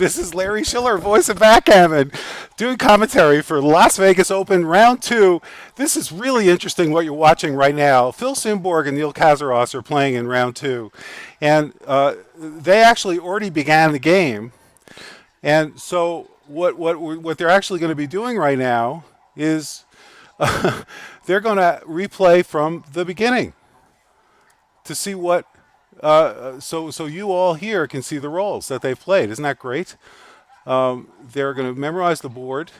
This is Larry Shiller, voice of Backgammon, doing commentary for Las Vegas Open Round 2. This is really interesting what you're watching right now. Phil Simborg and Neil Kazaross are playing in Round 2. And they actually already began the game. And so what they're actually going to be doing right now is they're going to replay from the beginning to see what so you all here can see the roles that they've played. Isn't that great? They're going to memorize the board,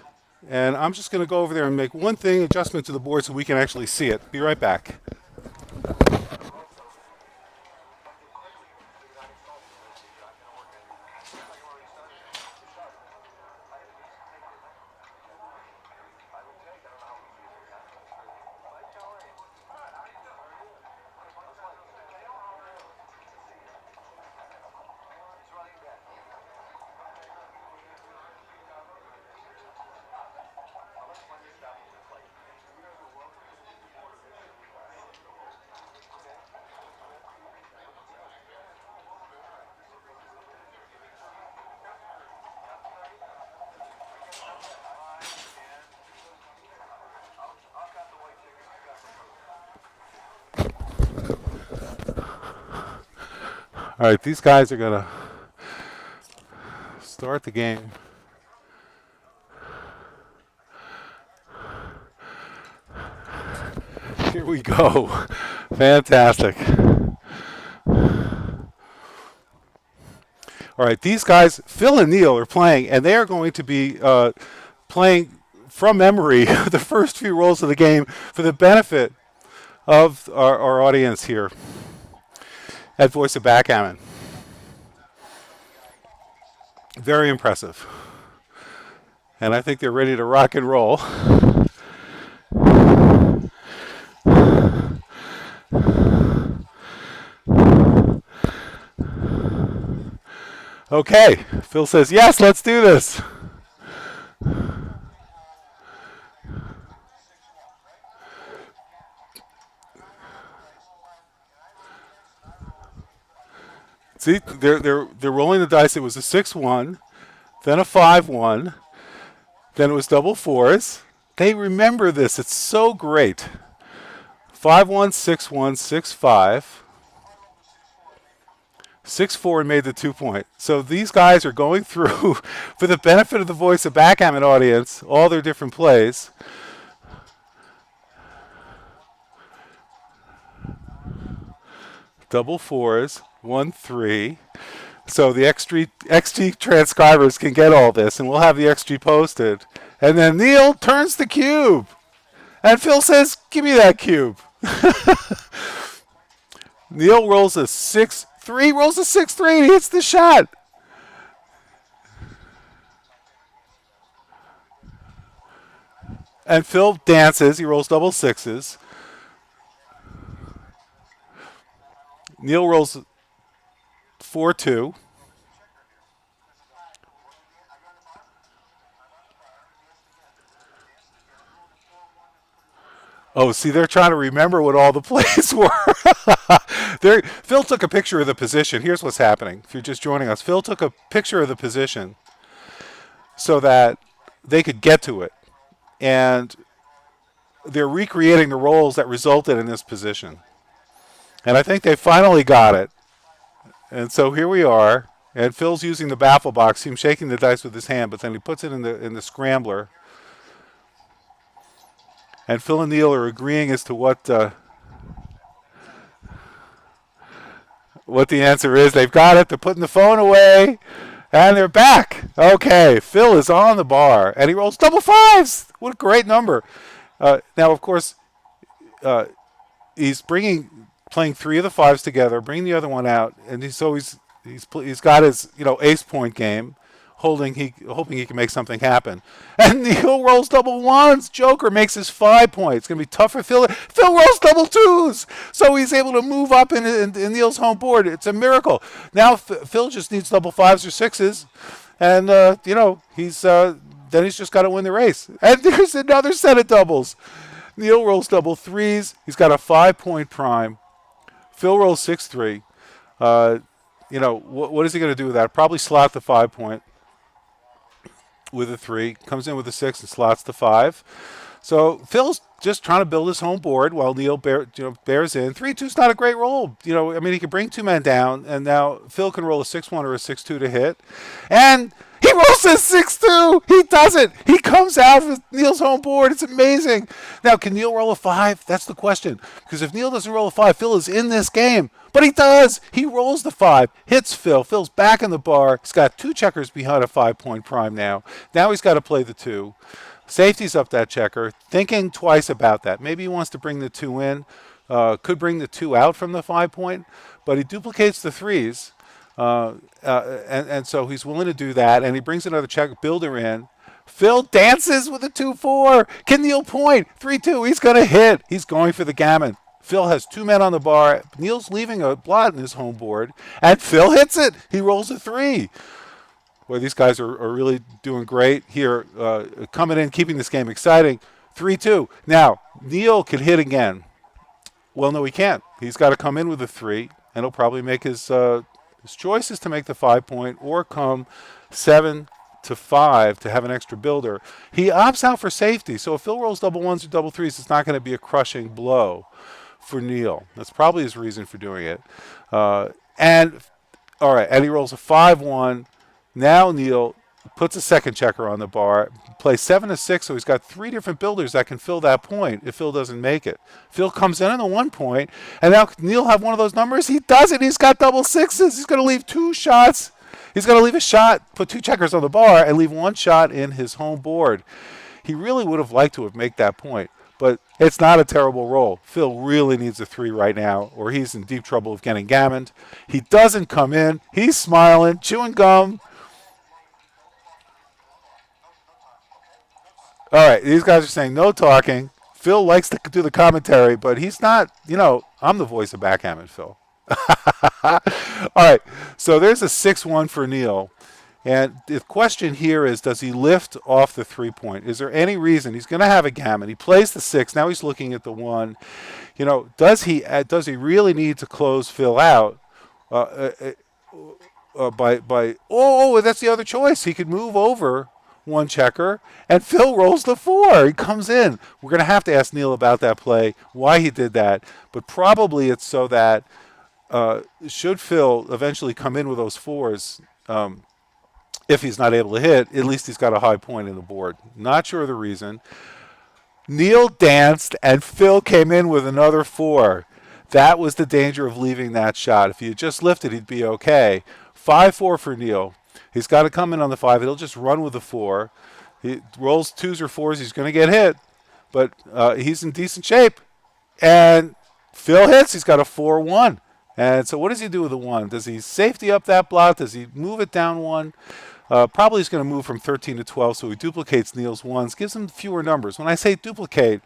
and I'm just going to go over there and make one adjustment to the board so we can actually see it. Be right back. All right, these guys are going to start the game. Here we go. Fantastic. All right, these guys, Phil and Neil, are playing, and they are going to be playing from memory the first few rolls of the game for the benefit of our audience here at Voice of Backgammon. Very impressive. And I think they're ready to rock and roll. Okay, Phil says, yes, let's do this. See, they're rolling the dice. It was a 6-1, then a 5-1, then it was double fours. They remember this. It's so great. 5-1, 6-1, 6-5. 6-4 and made the 2-point. So these guys are going through, for the benefit of the Voice of Backgammon audience, all their different plays. Double fours, 1-3. So the XG transcribers can get all this, and we'll have the XG posted. And then Neil turns the cube. And Phil says, give me that cube. Neil rolls a 6-3, rolls a 6-3, and he hits the shot. And Phil dances. He rolls double sixes. Neil rolls 4-2. Oh, see, they're trying to remember what all the plays were. Phil took a picture of the position. Here's what's happening. If you're just joining us, Phil took a picture of the position so that they could get to it. And they're recreating the roles that resulted in this position. And I think they finally got it. And so here we are. And Phil's using the baffle box. He's shaking the dice with his hand, but then he puts it in the scrambler. And Phil and Neil are agreeing as to what the answer is. They've got it. They're putting the phone away. And they're back. Okay, Phil is on the bar. And he rolls double fives. What a great number. Now, of course, he's playing three of the fives together, bringing the other one out, and he's got his ace point game, hoping he can make something happen. And Neil rolls double ones. Joker makes his 5 points. It's gonna be tough for Phil. Phil rolls double twos, so he's able to move up in Neil's home board. It's a miracle. Now Phil just needs double fives or sixes, and he's just got to win the race. And there's another set of doubles. Neil rolls double threes. He's got a 5-point prime. Phil rolls 6-3. What is he going to do with that? Probably slot the 5-point. with a 3, comes in with a 6 and slots the 5. So Phil's just trying to build his home board while Neil bears in. 3-2's not a great roll. I mean, he can bring 2 men down, and now Phil can roll a 6-1 or a 6-2 to hit. And he rolls a 6-2. He does it. He comes out with Neil's home board. It's amazing. Now, can Neil roll a 5? That's the question. Because if Neil doesn't roll a 5, Phil is in this game. But he does. He rolls the 5, hits Phil. Phil's back in the bar. He's got 2 checkers behind a 5-point prime now. Now he's got to play the 2. Safety's up that checker, thinking twice about that. Maybe he wants to bring the 2 in, could bring the 2 out from the 5-point, but he duplicates the 3s, and so he's willing to do that, and he brings another check builder in. Phil dances with a 2-4. Can Neil point? 3-2. He's going to hit. He's going for the gammon. Phil has 2 men on the bar. Neil's leaving a blot in his home board, and Phil hits it. He rolls a 3. Boy, these guys are really doing great here, coming in, keeping this game exciting. 3-2. Now, Neil can hit again. Well, no, he can't. He's got to come in with a 3, and he'll probably make his choice is to make the 5-point or come 7-5 to have an extra builder. He opts out for safety, so if Phil rolls double 1s or double 3s, it's not going to be a crushing blow for Neil. That's probably his reason for doing it. And he rolls a 5-1. Now Neil puts a second checker on the bar, plays 7-6, so he's got 3 different builders that can fill that point if Phil doesn't make it. Phil comes in on the 1 point, and now Neil have one of those numbers. He does it. He's got double 6s. He's going to leave 2 shots. He's going to leave a shot, put 2 checkers on the bar, and leave 1 shot in his home board. He really would have liked to have made that point, but it's not a terrible roll. Phil really needs a 3 right now, or he's in deep trouble of getting gammoned. He doesn't come in. He's smiling, chewing gum. All right, these guys are saying no talking. Phil likes to do the commentary, but he's not, I'm the voice of Backgammon, Phil. All right, so there's a 6-1 for Neil. And the question here is, does he lift off the 3-point? Is there any reason? He's going to have a gammon. He plays the 6. Now he's looking at the 1. Does he really need to close Phil out that's the other choice. He could move over 1 checker, and Phil rolls the 4. He comes in. We're going to have to ask Neil about that play, why he did that, but probably it's so that should Phil eventually come in with those 4s, if he's not able to hit, at least he's got a high point in the board. Not sure of the reason. Neil danced, and Phil came in with another 4. That was the danger of leaving that shot. If he had just lifted, he'd be okay. 5-4 for Neil. He's got to come in on the 5. He'll just run with the 4. He rolls 2s or 4s. He's going to get hit, but he's in decent shape. And Phil hits. He's got a 4-1. And so what does he do with the 1? Does he safety up that block? Does he move it down 1? Probably he's going to move from 13 to 12, so he duplicates Neil's 1s, gives him fewer numbers. When I say duplicate,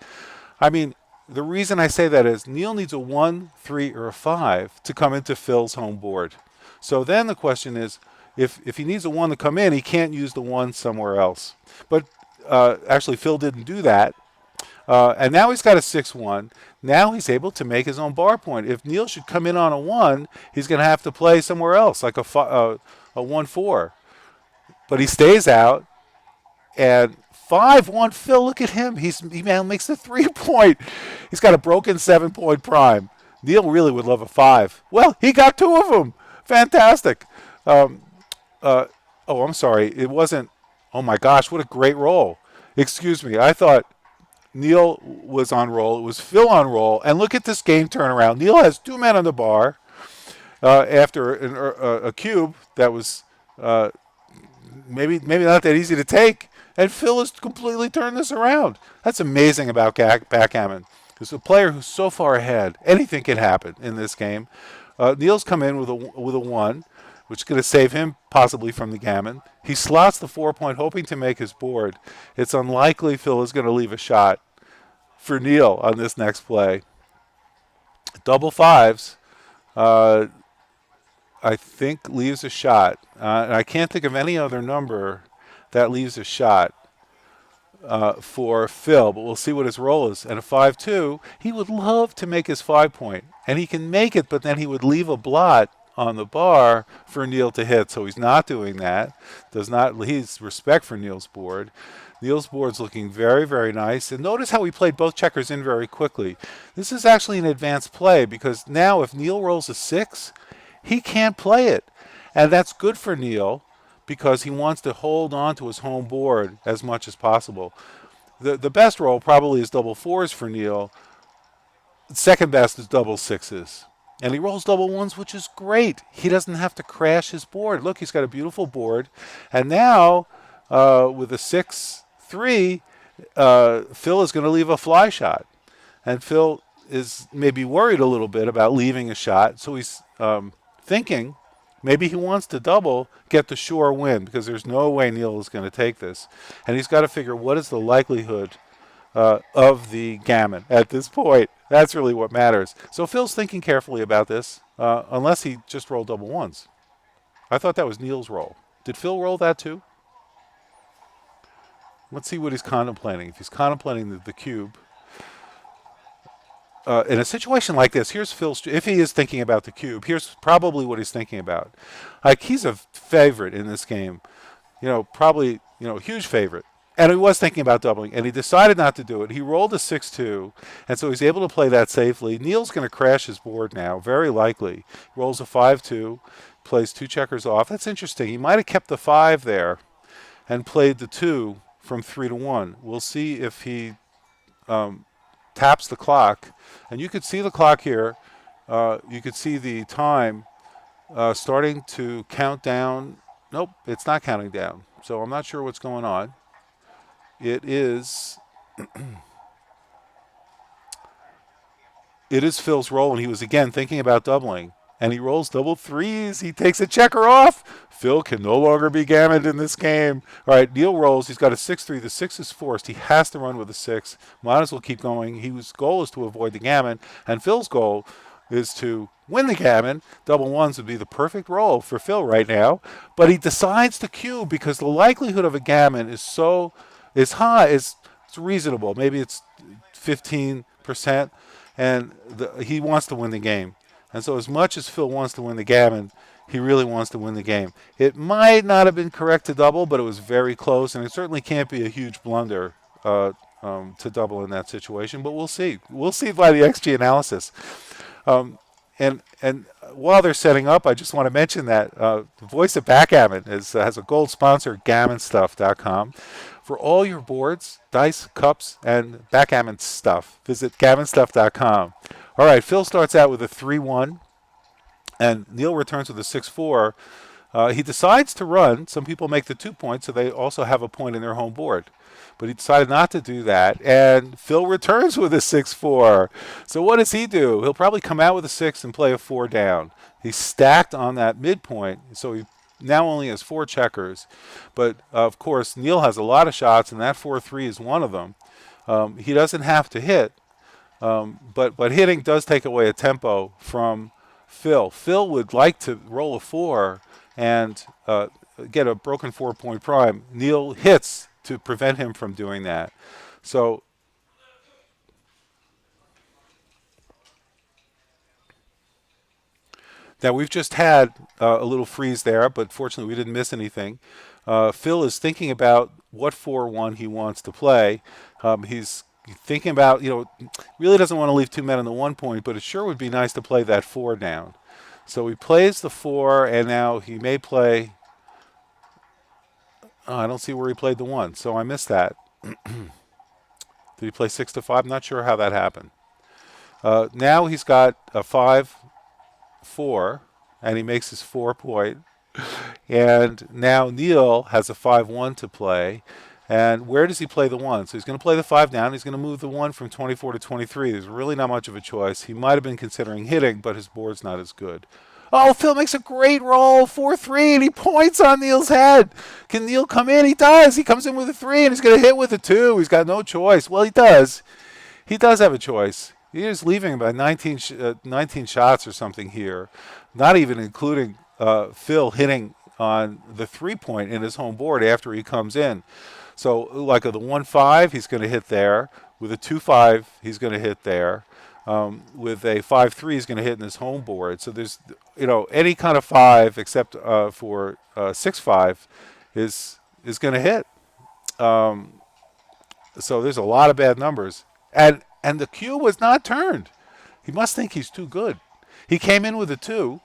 I mean the reason I say that is Neil needs a 1, 3, or a 5 to come into Phil's home board. So then the question is, if he needs a 1 to come in, he can't use the 1 somewhere else. But actually, Phil didn't do that. And now he's got a 6-1. Now he's able to make his own bar point. If Neil should come in on a 1, he's going to have to play somewhere else, like a 1-4. But he stays out. And 5-1, Phil, look at him. He makes the 3-point. He's got a broken 7-point prime. Neil really would love a 5. Well, he got 2 of them. Fantastic. I'm sorry. It wasn't. Oh, my gosh, what a great roll. Excuse me. I thought Neil was on roll. It was Phil on roll. And look at this game turnaround. Neil has 2 men on the bar after a cube that was maybe not that easy to take. And Phil has completely turned this around. That's amazing about Backgammon. Because a player who's so far ahead, anything can happen in this game. Neil's come in with a 1, which is going to save him possibly from the gammon. He slots the 4-point, hoping to make his board. It's unlikely Phil is going to leave a shot for Neil on this next play. Double 5s, I think, leaves a shot. And I can't think of any other number that leaves a shot for Phil, but we'll see what his roll is. And a 5-2, he would love to make his 5-point. And he can make it, but then he would leave a blot on the bar for Neil to hit, so he's not doing that. Does not. He's respect for Neil's board. Neil's board's looking very, very nice. And notice how he played both checkers in very quickly. This is actually an advanced play because now if Neil rolls a 6, he can't play it. And that's good for Neil because he wants to hold on to his home board as much as possible. The best roll probably is double 4s for Neil. Second best is double 6s. And he rolls double 1s, which is great. He doesn't have to crash his board. Look, he's got a beautiful board. And now, with a 6-3, Phil is going to leave a fly shot. And Phil is maybe worried a little bit about leaving a shot. So he's thinking maybe he wants to double, get the sure win, because there's no way Neil is going to take this. And he's got to figure what is the likelihood of the gammon at this point. That's really what matters. So Phil's thinking carefully about this, unless he just rolled double 1s. I thought that was Neil's roll. Did Phil roll that too? Let's see what he's contemplating. If he's contemplating the cube. In a situation like this, here's Phil's, if he is thinking about the cube, here's probably what he's thinking about. Like, he's a favorite in this game. Probably, huge favorite. And he was thinking about doubling, and he decided not to do it. He rolled a 6-2, and so he's able to play that safely. Neil's going to crash his board now, very likely. He rolls a 5-2, plays 2 checkers off. That's interesting. He might have kept the 5 there and played the 2 from 3-1. We'll see if he taps the clock. And you could see the clock here. You could see the time starting to count down. Nope, it's not counting down. So I'm not sure what's going on. It is Phil's roll, and he was again thinking about doubling. And he rolls double 3s. He takes a checker off. Phil can no longer be gammoned in this game. All right, Neil rolls. He's got a 6-3. The 6 is forced. He has to run with a 6. Might as well keep going. His goal is to avoid the gammon, and Phil's goal is to win the gammon. Double 1s would be the perfect roll for Phil right now. But he decides to cube because the likelihood of a gammon is high. It's reasonable. Maybe it's 15%, and he wants to win the game. And so as much as Phil wants to win the gammon, he really wants to win the game. It might not have been correct to double, but it was very close, and it certainly can't be a huge blunder to double in that situation. But we'll see. We'll see by the XG analysis. And while they're setting up, I just want to mention that the voice of Backgammon has a gold sponsor, gammonstuff.com. For all your boards, dice, cups, and backgammon stuff, visit gammonstuff.com. All right, Phil starts out with a 3-1, and Neil returns with a 6-4. He decides to run. Some people make the 2 points, so they also have a point in their home board. But he decided not to do that, and Phil returns with a 6-4. So what does he do? He'll probably come out with a 6 and play a 4 down. He's stacked on that midpoint, so he now only has 4 checkers. But, of course, Neil has a lot of shots, and that 4-3 is one of them. He doesn't have to hit, but hitting does take away a tempo from Phil. Phil would like to roll a 4 and get a broken 4-point prime. Neil hits to prevent him from doing that. So now we've just had a little freeze there, but fortunately we didn't miss anything. Phil is thinking about what 4-1 he wants to play. He's thinking about, really doesn't want to leave 2 men on the 1 point, but it sure would be nice to play that 4 down. So he plays the 4, and now he may play. Oh, I don't see where he played the 1, so I missed that. Did he play 6-5? Not sure how that happened. Now he's got a 5-4, and he makes his 4 point. And now Neil has a 5-1 to play. And where does he play the 1? So he's going to play the 5 down. He's going to move the 1 from 24 to 23. There's really not much of a choice. He might have been considering hitting, but his board's not as good. Oh, Phil makes a great roll, 4-3, and he points on Neil's head. Can Neil come in? He does. He comes in with a 3, and he's going to hit with a 2. He's got no choice. Well, he does. He does have a choice. He's leaving about 19 shots or something here, not even including Phil hitting on the 3-point in his home board after he comes in. So like the 1-5, he's going to hit there. With a 2-5, he's going to hit there. with a 5-3 is going to hit in his home board. So there's, any kind of 5 except for 6-5 is going to hit. So there's a lot of bad numbers. And the cue was not turned. He must think he's too good. He came in with a 2,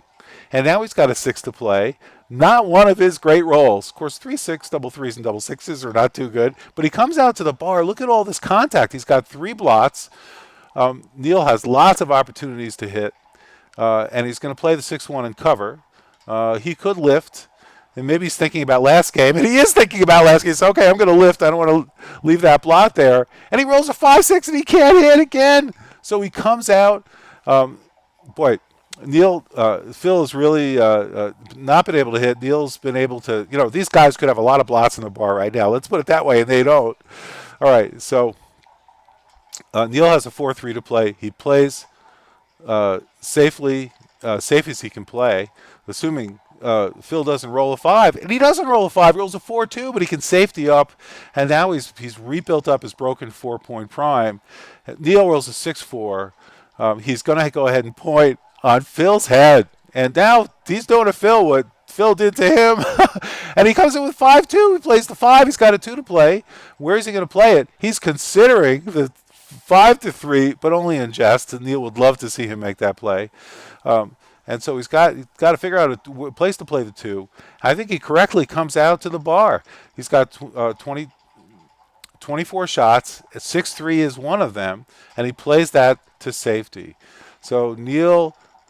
and now he's got a 6 to play. Not one of his great rolls. Of course, 3-6, double 3s, and double 6s are not too good. But he comes out to the bar. Look at all this contact. He's got 3 blots. Neil has lots of opportunities to hit, and he's going to play the 6-1 and cover. He could lift, and maybe he's thinking about last game, and he is thinking about last game. He says, okay, I'm going to lift. I don't want to leave that blot there. And he rolls a 5-6, and he can't hit again. So he comes out. Phil has really not been able to hit. Neil's been able to, these guys could have a lot of blots in the bar right now. Let's put it that way, and they don't. All right, so Neil has a 4-3 to play. He plays safely, safe as he can play, assuming Phil doesn't roll a 5. And he doesn't roll a 5. He rolls a 4-2, but he can safety up. And now he's rebuilt up his broken 4-point prime. Neil rolls a 6-4. He's going to go ahead and point on Phil's head. And now he's doing to Phil what Phil did to him. And he comes in with 5-2. He plays the 5. He's got a 2 to play. Where is he going to play it? He's considering the 5-3, but only in jest. And Neil would love to see him make that play. And so he's got to figure out a place to play the 2. I think he correctly comes out to the bar. He's got 24 shots. 6-3 is one of them, and he plays that to safety. So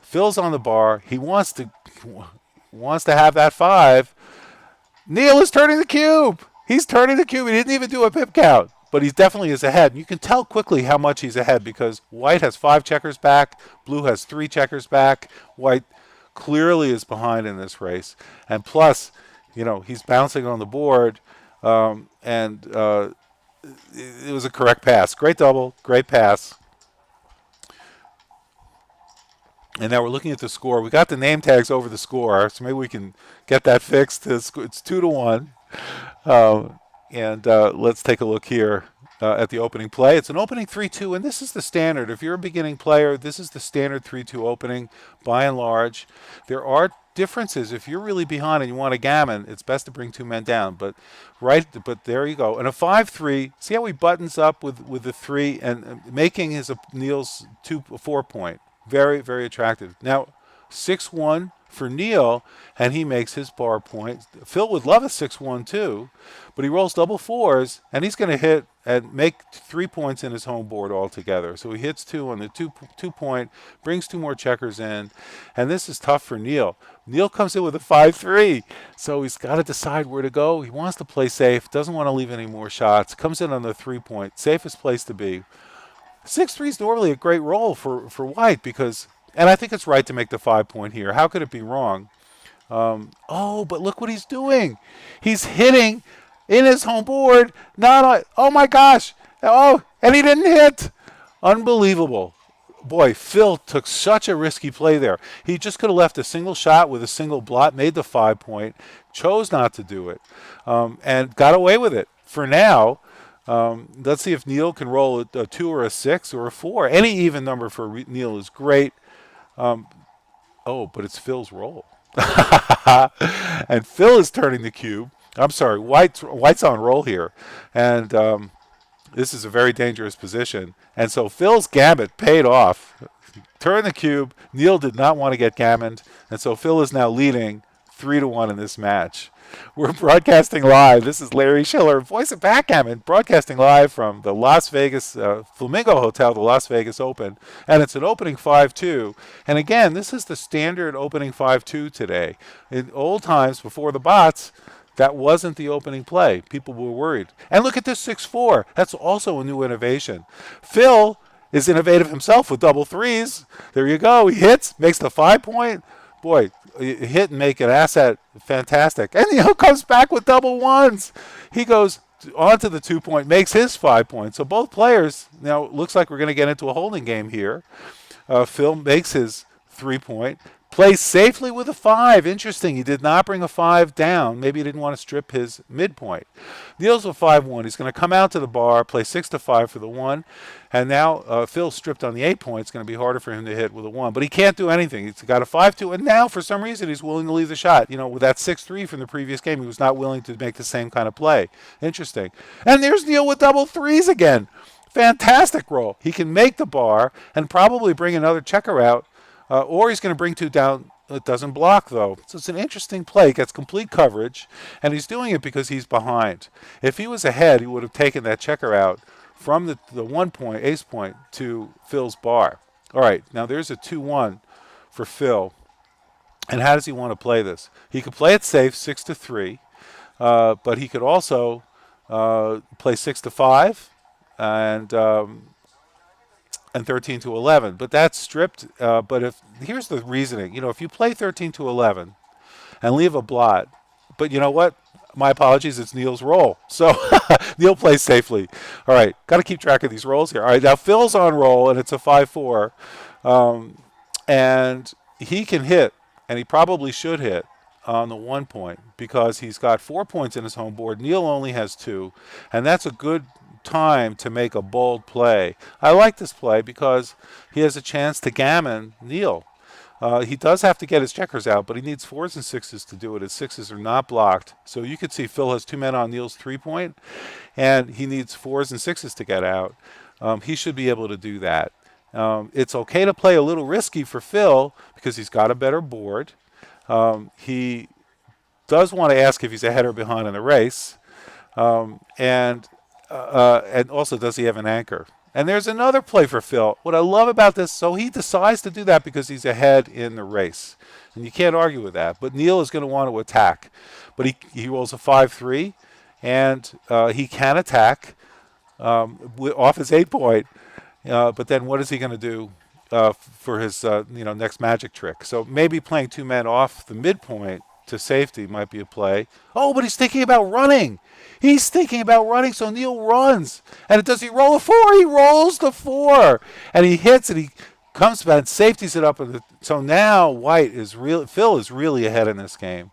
Phil's on the bar. He wants to have that 5. Neil is turning the cube. He's turning the cube. He didn't even do a pip count, but he definitely is ahead. You can tell quickly how much he's ahead because white has 5 checkers back, blue has 3 checkers back. White clearly is behind in this race. And plus, he's bouncing on the board, and it was a correct pass. Great double, great pass. And now we're looking at the score. We got the name tags over the score, so maybe we can get that fixed. It's 2-1. And let's take a look here at the opening play. It's an opening 3-2, and this is the standard. If you're a beginning player, this is the standard 3-2 opening, by and large. There are differences. If you're really behind and you want a gammon, it's best to bring 2 men down. But there you go. And a 5-3, see how he buttons up with the 3 and making Neil's 4-point. Very, very attractive. Now, 6-1 for Neil, and he makes his bar point. Phil would love a 6-1 too, but he rolls double 4s, and he's going to hit and make 3 points in his home board altogether. So he hits 2 on the 2-point, brings 2 more checkers in, and this is tough for Neil. Neil comes in with a 5-3, so he's got to decide where to go. He wants to play safe, doesn't want to leave any more shots, comes in on the 3-point, safest place to be. 6-3 is normally a great roll for white because, and I think it's right to make the 5-point here. How could it be wrong? But look what he's doing. He's hitting in his home board. Oh my gosh. Oh, and he didn't hit. Unbelievable. Boy, Phil took such a risky play there. He just could have left a single shot with a single blot, made the 5-point, chose not to do it, and got away with it. For now, let's see if Neil can roll a 2 or a 6 or a 4. Any even number for Neil is great. But it's Phil's roll. And Phil is turning the cube. I'm sorry, White's on roll here. And this is a very dangerous position. And so Phil's gambit paid off. Turn the cube. Neil did not want to get gammoned. And so Phil is now leading 3-1 in this match. We're broadcasting live. This is Larry Shiller, voice of Backgammon, broadcasting live from the Las Vegas Flamingo Hotel, the Las Vegas Open. And it's an opening 5-2. And again, this is the standard opening 5-2 today. In old times, before the bots, that wasn't the opening play. People were worried. And look at this 6-4. That's also a new innovation. Phil is innovative himself with double 3s. There you go. He hits, makes the 5-point. Boy, hit and make an asset. Fantastic. And Neil comes back with double 1s. He goes onto the 2-point, makes his 5-point. So both players, now looks like we're going to get into a holding game here. Phil makes his 3-point, Plays safely with a 5. Interesting. He did not bring a 5 down. Maybe he didn't want to strip his midpoint. Deals with 5-1. He's going to come out to the bar, play 6-5 for the 1. And now Phil stripped on the 8 point. It's going to be harder for him to hit with a 1. But he can't do anything. He's got a 5-2. And now, for some reason, he's willing to leave the shot. You know, with that 6-3 from the previous game, he was not willing to make the same kind of play. Interesting. And there's Neil with double 3s again. Fantastic roll. He can make the bar and probably bring another checker out. Or he's going to bring 2 down. It doesn't block, though. So it's an interesting play. He gets complete coverage, and he's doing it because he's behind. If he was ahead, he would have taken that checker out from the 1 point, ace point, to Phil's bar. All right, now there's a 2-1 for Phil. And how does he want to play this? He could play it safe, 6-3, but he could also play 6-5 and 13-11, but that's stripped. But here's the reasoning. You know, if you play 13-11 and leave a blot, but you know what? My apologies, it's Neil's roll. So Neil plays safely. All right, got to keep track of these rolls here. All right, now Phil's on roll, and it's a 5-4, and he can hit, and he probably should hit on the 1 point because he's got 4 points in his home board. Neil only has 2, and that's a good time to make a bold play. I like this play because he has a chance to gammon Neil. He does have to get his checkers out, but he needs 4s and 6s to do it. His 6s are not blocked. So you could see Phil has 2 men on Neil's 3 point, and he needs 4s and 6s to get out. He should be able to do that. It's okay to play a little risky for Phil because he's got a better board. He does want to ask if he's ahead or behind in the race. And also, does he have an anchor? And there's another play for Phil. What I love about this, so he decides to do that because he's ahead in the race. And you can't argue with that. But Neil is going to want to attack. But he rolls a 5-3, and he can attack off his 8 point. But then what is he going to do for his next magic trick? So maybe playing 2 men off the midpoint to safety might be a play. Oh, but he's thinking about running. He's thinking about running, so Neil runs. And does he roll a 4? He rolls the 4. And he hits, and he comes back and safeties it up. So now Phil is really ahead in this game.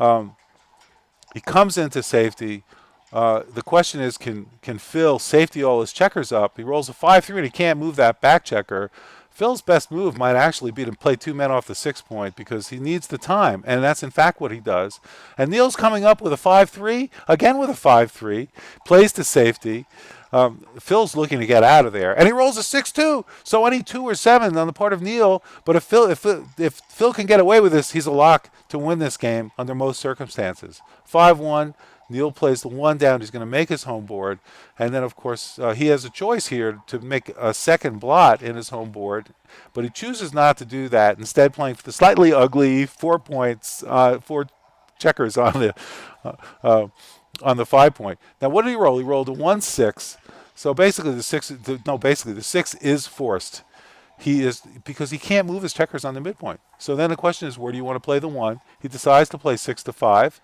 He comes into safety. The question is, can Phil safety all his checkers up? He rolls a 5-3, and he can't move that back checker. Phil's best move might actually be to play 2 men off the 6 point because he needs the time, and that's in fact what he does. And Neil's coming up with a 5-3, again with a 5-3, plays to safety. Phil's looking to get out of there, and he rolls a 6-2. So any 2 or 7 on the part of Neil. But if Phil can get away with this, he's a lock to win this game under most circumstances. 5-1. Neil plays the 1 down. He's going to make his home board. And then, of course, he has a choice here to make a second blot in his home board. But he chooses not to do that, instead playing for the slightly ugly 4 points, 4 checkers on the 5 point. Now, what did he roll? He rolled a 1-6. So basically the 6 is forced. Because he can't move his checkers on the midpoint. So then the question is, where do you want to play the 1? He decides to play 6-5.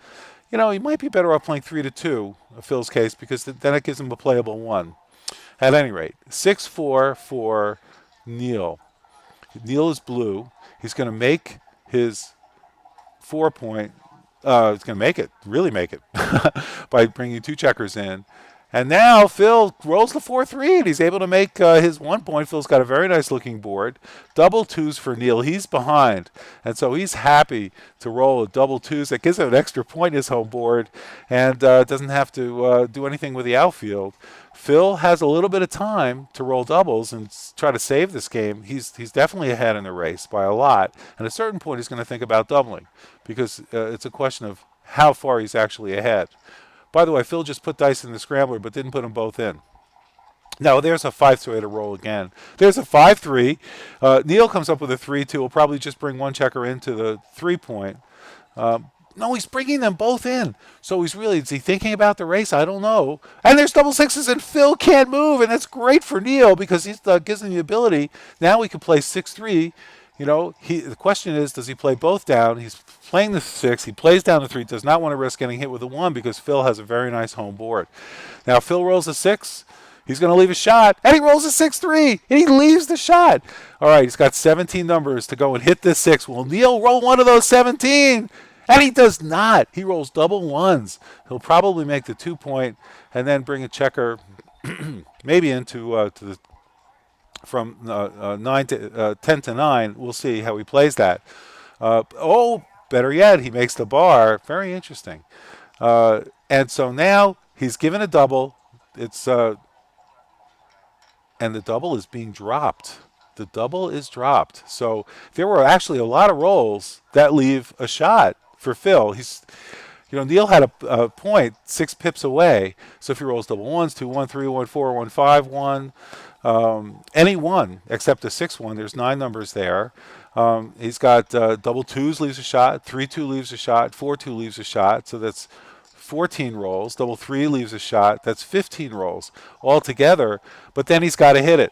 You know, he might be better off playing 3-2, in Phil's case, because then it gives him a playable 1. At any rate, 6-4 for Neil. Neil is blue. He's going to make his 4 point. He's going to make it, really make it, by bringing 2 checkers in. And now Phil rolls the 4-3, and he's able to make his 1 point. Phil's got a very nice looking board. Double 2s for Neil. He's behind, and so he's happy to roll a double 2s. That gives him an extra point in his home board, and doesn't have to do anything with the outfield. Phil has a little bit of time to roll doubles and try to save this game. He's definitely ahead in the race by a lot. And at a certain point, he's going to think about doubling because it's a question of how far he's actually ahead. By the way, Phil just put dice in the scrambler, but didn't put them both in. Now, there's a 5-3 to roll again. There's a 5-3. Neil comes up with a 3-2. He'll probably just bring 1 checker into the 3 point. No, he's bringing them both in. So is he thinking about the race? I don't know. And there's double 6s, and Phil can't move, and that's great for Neil because he gives him the ability. Now we can play 6-3. You know, the question is, does he play both down? He's playing the 6. He plays down the 3. Does not want to risk getting hit with a 1 because Phil has a very nice home board. Now, Phil rolls a 6. He's going to leave a shot, and he rolls a 6-3, and he leaves the shot. All right, he's got 17 numbers to go and hit this 6. Will Neil roll one of those 17? And he does not. He rolls double ones. He'll probably make the 2-point and then bring a checker maybe into to the from 10 to 9. We'll see how he plays that. Better yet, he makes the bar. Very interesting. And so now he's given a double. It's and the double is being dropped. The double is dropped. So there were actually a lot of rolls that leave a shot for Phil. Neil had a point 6 pips away. So if he rolls double ones, 2-1, 3-1, 4-1, 5-1, any one except the 6-1, there's 9 numbers there. He's got double twos leaves a shot, 3-2 leaves a shot, 4-2 leaves a shot. So that's 14 rolls. Double 3 leaves a shot. That's 15 rolls altogether. But then he's got to hit it.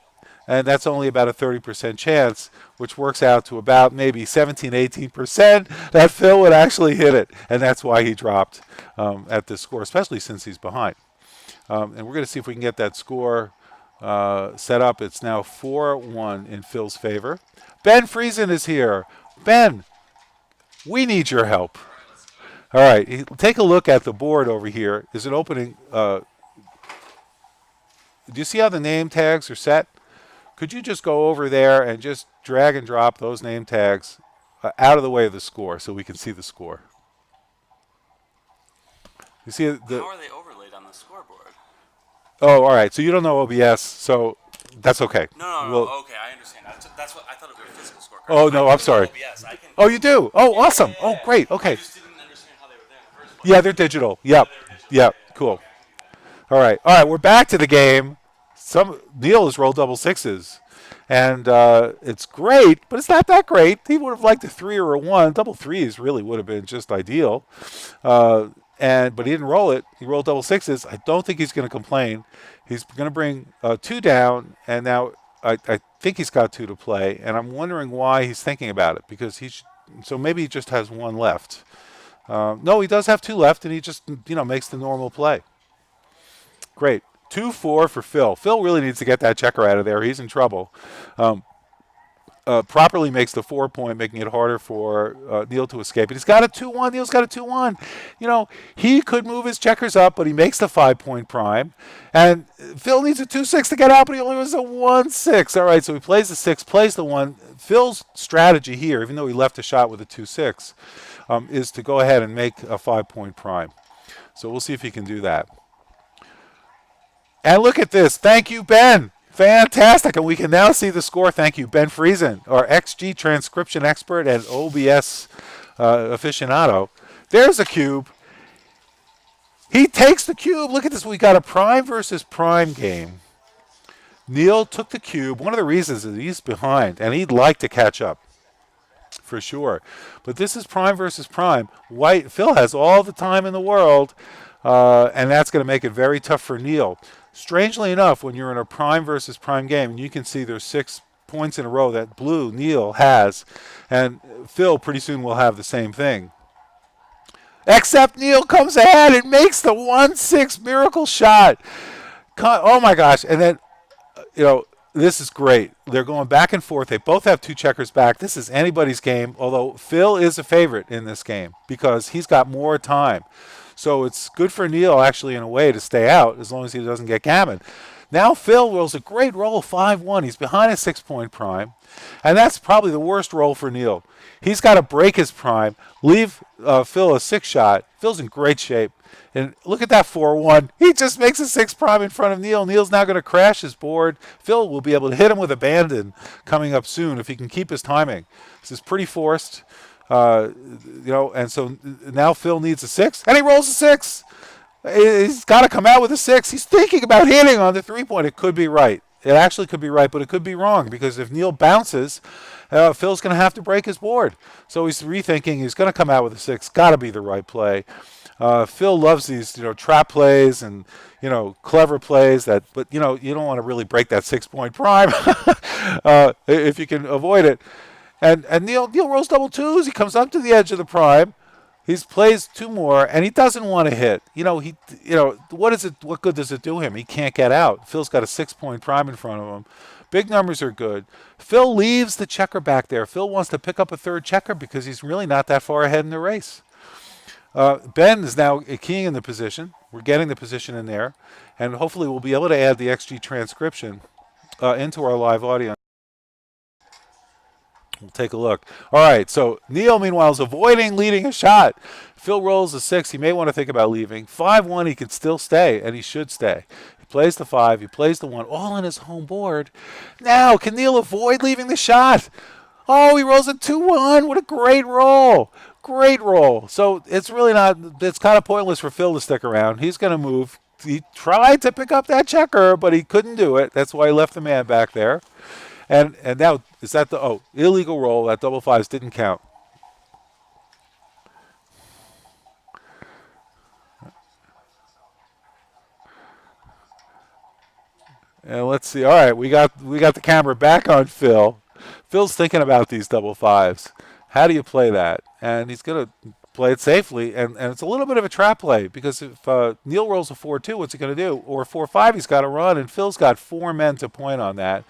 And that's only about a 30% chance, which works out to about maybe 17, 18% that Phil would actually hit it. And that's why he dropped at this score, especially since he's behind. And we're going to see if we can get that score set up. It's now 4-1 in Phil's favor. Ben Friesen is here. Ben, we need your help. All right, take a look at the board over here. Is it opening? Do you see how the name tags are set? Could you just go over there and just drag and drop those name tags out of the way of the score so we can see the score? You see How are they overlaid on the scoreboard? Oh, all right. So you don't know OBS, so that's okay. No. Okay, I understand. That's what I thought it was a physical scorecard. Oh no, I'm sorry. OBS. Oh, you do? Oh, awesome. Oh, great. Okay. I just didn't understand how they were there in the first place. Yeah, they're digital. Yep. Yep. Cool. All right. We're back to the game. Neil has rolled double 6s, and it's great, but it's not that great. He would have liked a 3 or a 1. Double 3s really would have been just ideal, but he didn't roll it. He rolled double 6s. I don't think he's going to complain. He's going to bring 2 down, and now I think he's got 2 to play, and I'm wondering why he's thinking about it, because so maybe he just has 1 left. No, he does have 2 left, and he just makes the normal play. Great. 2-4 for Phil. Phil really needs to get that checker out of there. He's in trouble. Properly makes the 4-point, making it harder for Neil to escape. But he's got a 2-1. Neil's got a 2-1. He could move his checkers up, but he makes the 5-point prime. And Phil needs a 2-6 to get out, but he only was a 1-6. All right, so he plays the 6, plays the 1. Phil's strategy here, even though he left a shot with a 2-6, is to go ahead and make a 5-point prime. So we'll see if he can do that. And look at this. Thank you, Ben. Fantastic. And we can now see the score. Thank you, Ben Friesen, our XG transcription expert and OBS aficionado. There's a cube. He takes the cube. Look at this. We got a prime versus prime game. Neil took the cube. One of the reasons is he's behind, and he'd like to catch up, for sure. But this is prime versus prime. Phil has all the time in the world, and that's going to make it very tough for Neil. Strangely enough, when you're in a prime versus prime game, and you can see there's 6 points in a row that blue Neil has, and Phil pretty soon will have the same thing. Except Neil comes ahead and makes the 1-6 miracle shot. Oh my gosh. And then, this is great. They're going back and forth. They both have 2 checkers back. This is anybody's game, although Phil is a favorite in this game because he's got more time. So it's good for Neil, actually, in a way, to stay out as long as he doesn't get gammon. Now Phil rolls a great roll of 5-1. He's behind a 6-point prime, and that's probably the worst roll for Neil. He's got to break his prime, leave Phil a 6 shot. Phil's in great shape. And look at that 4-1. He just makes a 6 prime in front of Neil. Neil's now going to crash his board. Phil will be able to hit him with abandon coming up soon if he can keep his timing. This is pretty forced. And so now Phil needs a 6, and he rolls a 6. He's got to come out with a 6. He's thinking about hitting on the 3-point. It could be right. It actually could be right, but it could be wrong because if Neil bounces, Phil's going to have to break his board. So he's rethinking. He's going to come out with a 6. Got to be the right play. Phil loves these, trap plays and, clever plays but you don't want to really break that 6-point prime if you can avoid it. And Neil rolls double 2s. He comes up to the edge of the prime. He's plays 2 more, and he doesn't want to hit. What good does it do him? He can't get out. Phil's got a 6-point prime in front of him. Big numbers are good. Phil leaves the checker back there. Phil wants to pick up a third checker because he's really not that far ahead in the race. Ben is now keying in the position. We're getting the position in there, and hopefully we'll be able to add the XG transcription into our live audience. We'll take a look. All right, so Neil, meanwhile, is avoiding leading a shot. Phil rolls a 6. He may want to think about leaving. 5-1, he can still stay, and he should stay. He plays the 5. He plays the 1, all on his home board. Now, can Neil avoid leaving the shot? Oh, he rolls a 2-1. What a great roll. Great roll. So it's kind of pointless for Phil to stick around. He's going to move. He tried to pick up that checker, but he couldn't do it. That's why he left the man back there. And now, is that the illegal roll? That double 5s didn't count. And let's see. All right, we got the camera back on Phil. Phil's thinking about these double 5s. How do you play that? And he's going to play it safely, and it's a little bit of a trap play because if Neil rolls a 4-2, what's he going to do? Or 4-5, he's got to run, and Phil's got 4 men to point on that.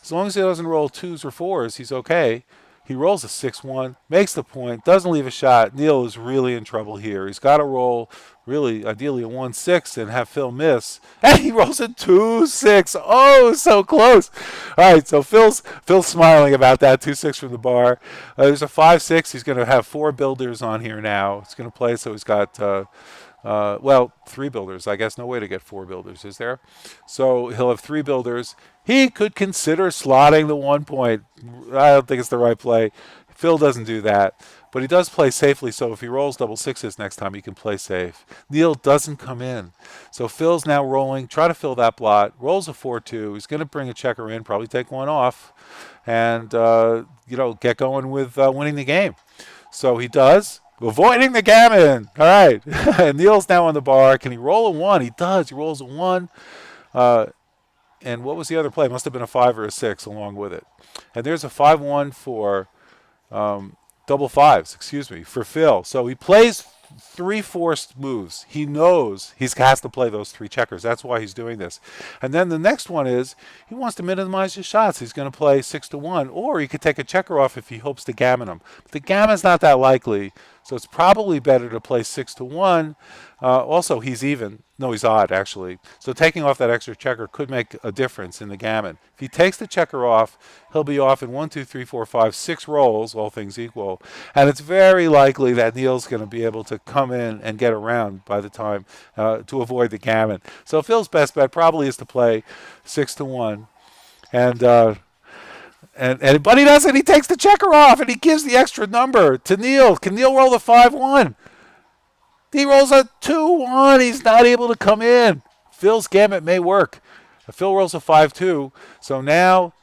As long as he doesn't roll 2s or 4s, he's okay. He rolls a 6-1, makes the point, doesn't leave a shot. Neil is really in trouble here. He's got to roll, really, ideally a 1-6 and have Phil miss. And he rolls a 2-6. Oh, so close. All right, so Phil's smiling about that 2-6 from the bar. There's a 5-6. He's going to have 4 builders on here now. He's going to play, so he's got 3 builders. I guess no way to get 4 builders, is there? So he'll have 3 builders. He could consider slotting the 1 point. I don't think it's the right play. Phil doesn't do that. But he does play safely, so if he rolls double 6s next time, he can play safe. Neil doesn't come in. So Phil's now rolling. Try to fill that blot. Rolls a 4-2. He's going to bring a checker in, probably take 1 off, and get going with winning the game. So he does. Avoiding the gammon. All right. And Neil's now on the bar. Can he roll a 1? He does. He rolls a 1. And what was the other play? Must have been a 5 or a 6 along with it. And there's a 5-1 for double 5s, for Phil. So he plays 3 forced moves. He knows he has to play those 3 checkers. That's why he's doing this. And then the next one is he wants to minimize his shots. He's going to play 6-1, or he could take a checker off if he hopes to gammon him. But the gammon's not that likely, so it's probably better to play 6-1. Also, he's even. No, he's odd, actually. So taking off that extra checker could make a difference in the gammon. If he takes the checker off, he'll be off in 1, 2, 3, 4, 5, 6 rolls, all things equal. And it's very likely that Neil's going to be able to come in and get around by the time to avoid the gammon. So Phil's best bet probably is to play 6-1. But he doesn't. He takes the checker off, and he gives the extra number to Neil. Can Neil roll the 5-1? He rolls a 2-1. He's not able to come in. Phil's gamut may work. Phil rolls a 5-2. So now,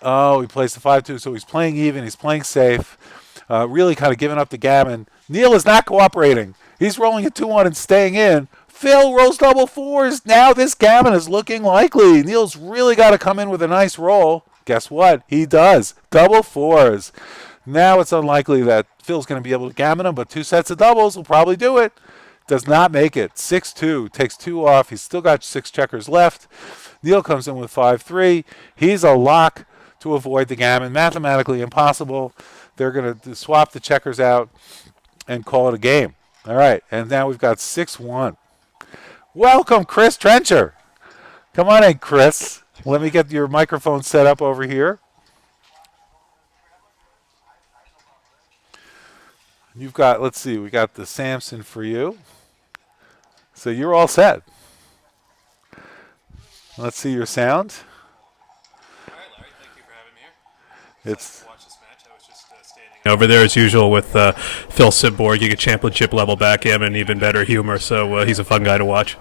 he plays the 5-2. So he's playing even. He's playing safe. Really kind of giving up the gammon. Neil is not cooperating. He's rolling a 2-1 and staying in. Phil rolls double 4s. Now this gammon is looking likely. Neil's really got to come in with a nice roll. Guess what? He does. Double 4s. Now it's unlikely that Phil's going to be able to gammon him, but 2 sets of doubles will probably do it. Does not make it. 6-2. Takes 2 off. He's still got 6 checkers left. Neil comes in with 5-3. He's a lock to avoid the gammon. Mathematically impossible. They're going to swap the checkers out and call it a game. All right. And now we've got 6-1. Welcome, Chris Trencher. Come on in, Chris. Let me get your microphone set up over here. You've got, let's see, we got the Samson for you. So you're all set. Let's see your sound. All right, Larry, thank you for having me here. It's To watch this match. I was just standing over there as usual with Phil Simborg. You get championship level backgammon, even better humor. So he's a fun guy to watch.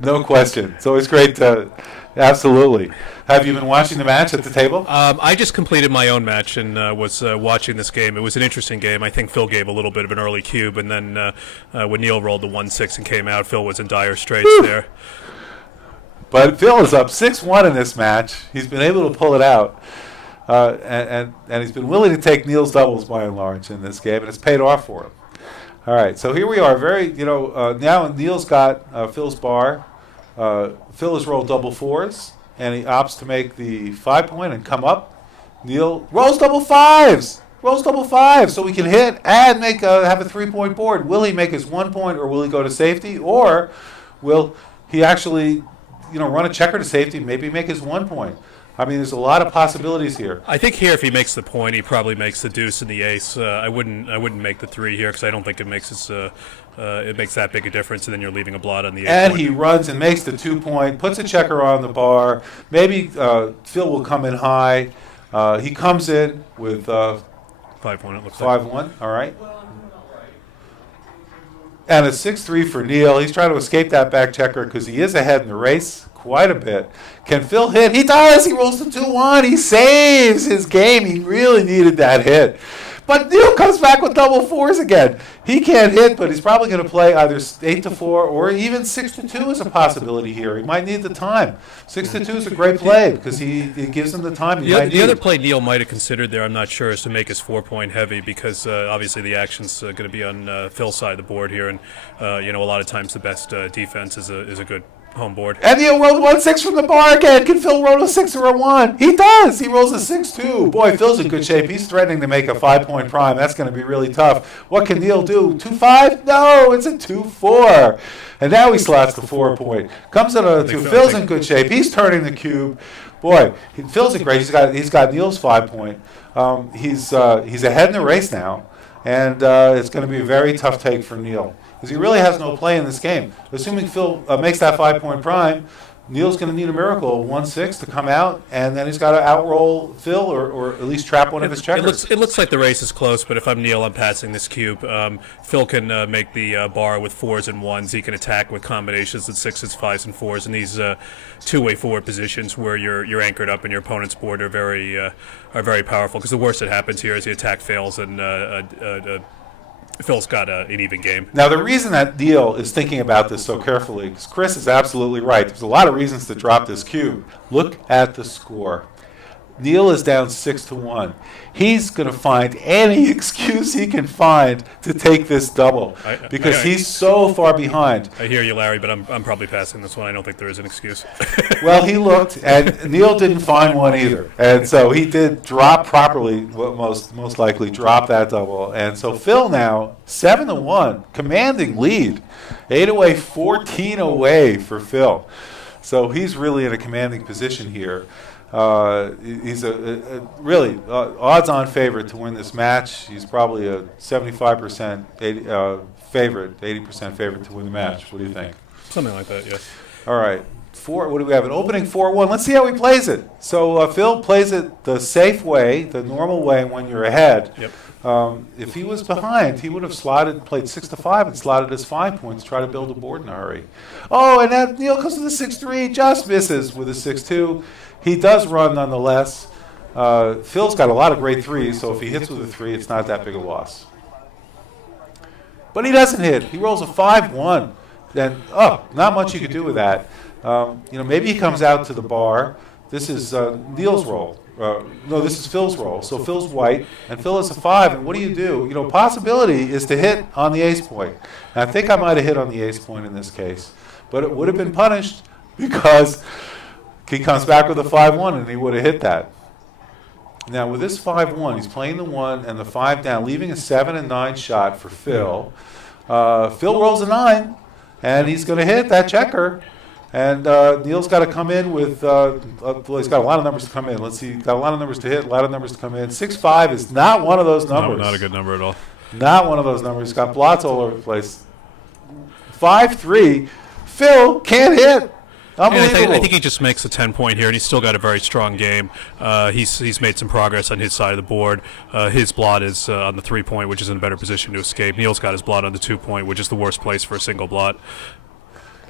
no question. It's always great to, absolutely. Have you been watching the match at the table? I just completed my own match and was watching this game. It was an interesting game. I think Phil gave a little bit of an early cube, and then when Neil rolled the 1-6 and came out, Phil was in dire straits there. But Phil is up 6-1 in this match. He's been able to pull it out. And he's been willing to take Neil's doubles by and large in this game, and it's paid off for him. All right, so here we are. Now Neil's got Phil's bar. Phil has rolled double fours, and he opts to make the 5 point and come up. Neil rolls double fives. So we can hit and have a 3 point board. Will he make his 1 point, or will he go to safety, or will he actually, run a checker to safety, maybe make his 1 point? I mean, there's a lot of possibilities here. I think here, if he makes the point, he probably makes the deuce and the ace. I wouldn't make the 3 here because I don't think it makes it makes that big a difference, and then you're leaving a blot on the ace. And point. he runs and makes the 2 point, puts a checker on the bar. Maybe Phil will come in high. He comes in with 5-1. It looks like 5-1. All right. And a 6-3 for Neil. He's trying to escape that back checker because he is ahead in the race quite a bit. Can Phil hit? He does. He rolls the 2-1. He saves his game. He really needed that hit. But Neil comes back with double fours again. He can't hit, but he's probably going to play either 8-4 or even 6-2 is a possibility here. He might need the time. 6-2 is a great play because it gives him the time he might need. The other play Neil might have considered there, I'm not sure, is to make his 4 point heavy because obviously the action's going to be on Phil's side of the board here, and a lot of times the best defense is a good home board. And Neil rolled 1-6 from the bar again. Can Phil roll a 6 or a 1? He does. He rolls a 6-2. Boy, Phil's in good shape. He's threatening to make a 5 point prime. That's going to be really tough. What can Neil do? 2-5? No, it's a 2-4. And now he slots the 4 point. Comes in a 2. Phil's in good shape. He's turning the cube. Boy, Phil's in great. He's got Neil's 5 point. He's ahead in the race now, and it's going to be a very tough take for Neil, because he really has no play in this game. Assuming Phil makes that 5 point prime, Neil's going to need a miracle, 1-6 to come out, and then he's got to outroll Phil or at least trap one of his checkers. It looks like the race is close, but if I'm Neil, I'm passing this cube. Phil can make the bar with 4s and 1s. He can attack with combinations of 6s, 5s, and 4s. And these two-way forward positions where you're anchored up and your opponent's board are very powerful, because the worst that happens here is the attack fails and Phil's got an even game. Now, the reason that Neil is thinking about this so carefully, because Chris is absolutely right. There's a lot of reasons to drop this cube. Look at the score. Neil is down 6-1. He's going to find any excuse he can find to take this double because he's so far behind. I hear you, Larry, but I'm probably passing this one. I don't think there is an excuse. Well, he looked, and Neil didn't find one either. And so he did drop properly, most likely drop that double. And so Phil now, 7-1, commanding lead. 8 away, 14 away for Phil. So he's really in a commanding position here. He's a really odds-on favorite to win this match. He's probably a 75% favorite, 80% favorite to win the match. What do you think? Something like that, yes. All right. What do we have? An opening 4-1. Let's see how he plays it. So Phil plays it the safe way, the normal way when you're ahead. Yep. If he was behind, he would have played 6-5 and slotted his 5 points, try to build a board in a hurry. Oh, and then Neil comes with a 6-3, just misses with a 6-2. He does run nonetheless. Phil's got a lot of great threes, so if he hits with a 3, it's not that big a loss. But he doesn't hit. He rolls a 5-1. Then, not much you could do with that. Maybe he comes out to the bar. This is Neil's roll. No, this is Phil's roll. So Phil's white, and Phil is a 5. And what do? Possibility is to hit on the ace point. And I think I might have hit on the ace point in this case. But it would have been punished because he comes back with a 5-1, and he would have hit that. Now, with this 5-1, he's playing the 1 and the 5 down, leaving a 7 and 9 shot for Phil. Phil rolls a 9, and he's going to hit that checker. And Neil's got to come in with, he's got a lot of numbers to come in. Let's see, got a lot of numbers to hit, a lot of numbers to come in. 6-5 is not one of those numbers. No, not a good number at all. Not one of those numbers. He's got blots all over the place. 5-3, Phil can't hit. Unbelievable. I think he just makes a 10-point here, and he's still got a very strong game. He's made some progress on his side of the board. His blot is on the 3-point, which is in a better position to escape. Neil's got his blot on the 2-point, which is the worst place for a single blot.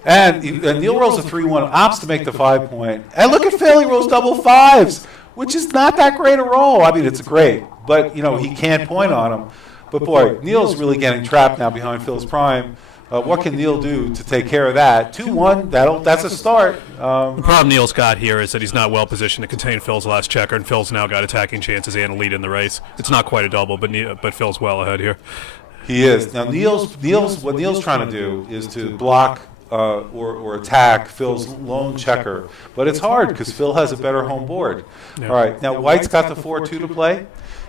And Neil rolls a 3-1, opts to make the 5-point. And look at Phil, he rolls double 5s, which is not that great a roll. I mean, it's great, but, he can't point on him. But, boy, Neil's really getting trapped now behind Phil's prime. What can Neil do to take care of that? 2-1, that's a start. The problem Neil's got here is that he's not well positioned to contain Phil's last checker, and Phil's now got attacking chances and a lead in the race. It's not quite a double, but Phil's well ahead here. He is. Now, what Neil's trying to do is to block or attack Phil's lone checker. But it's hard because Phil has a better home board. Yeah. All right, now White's got the 4-2 to play.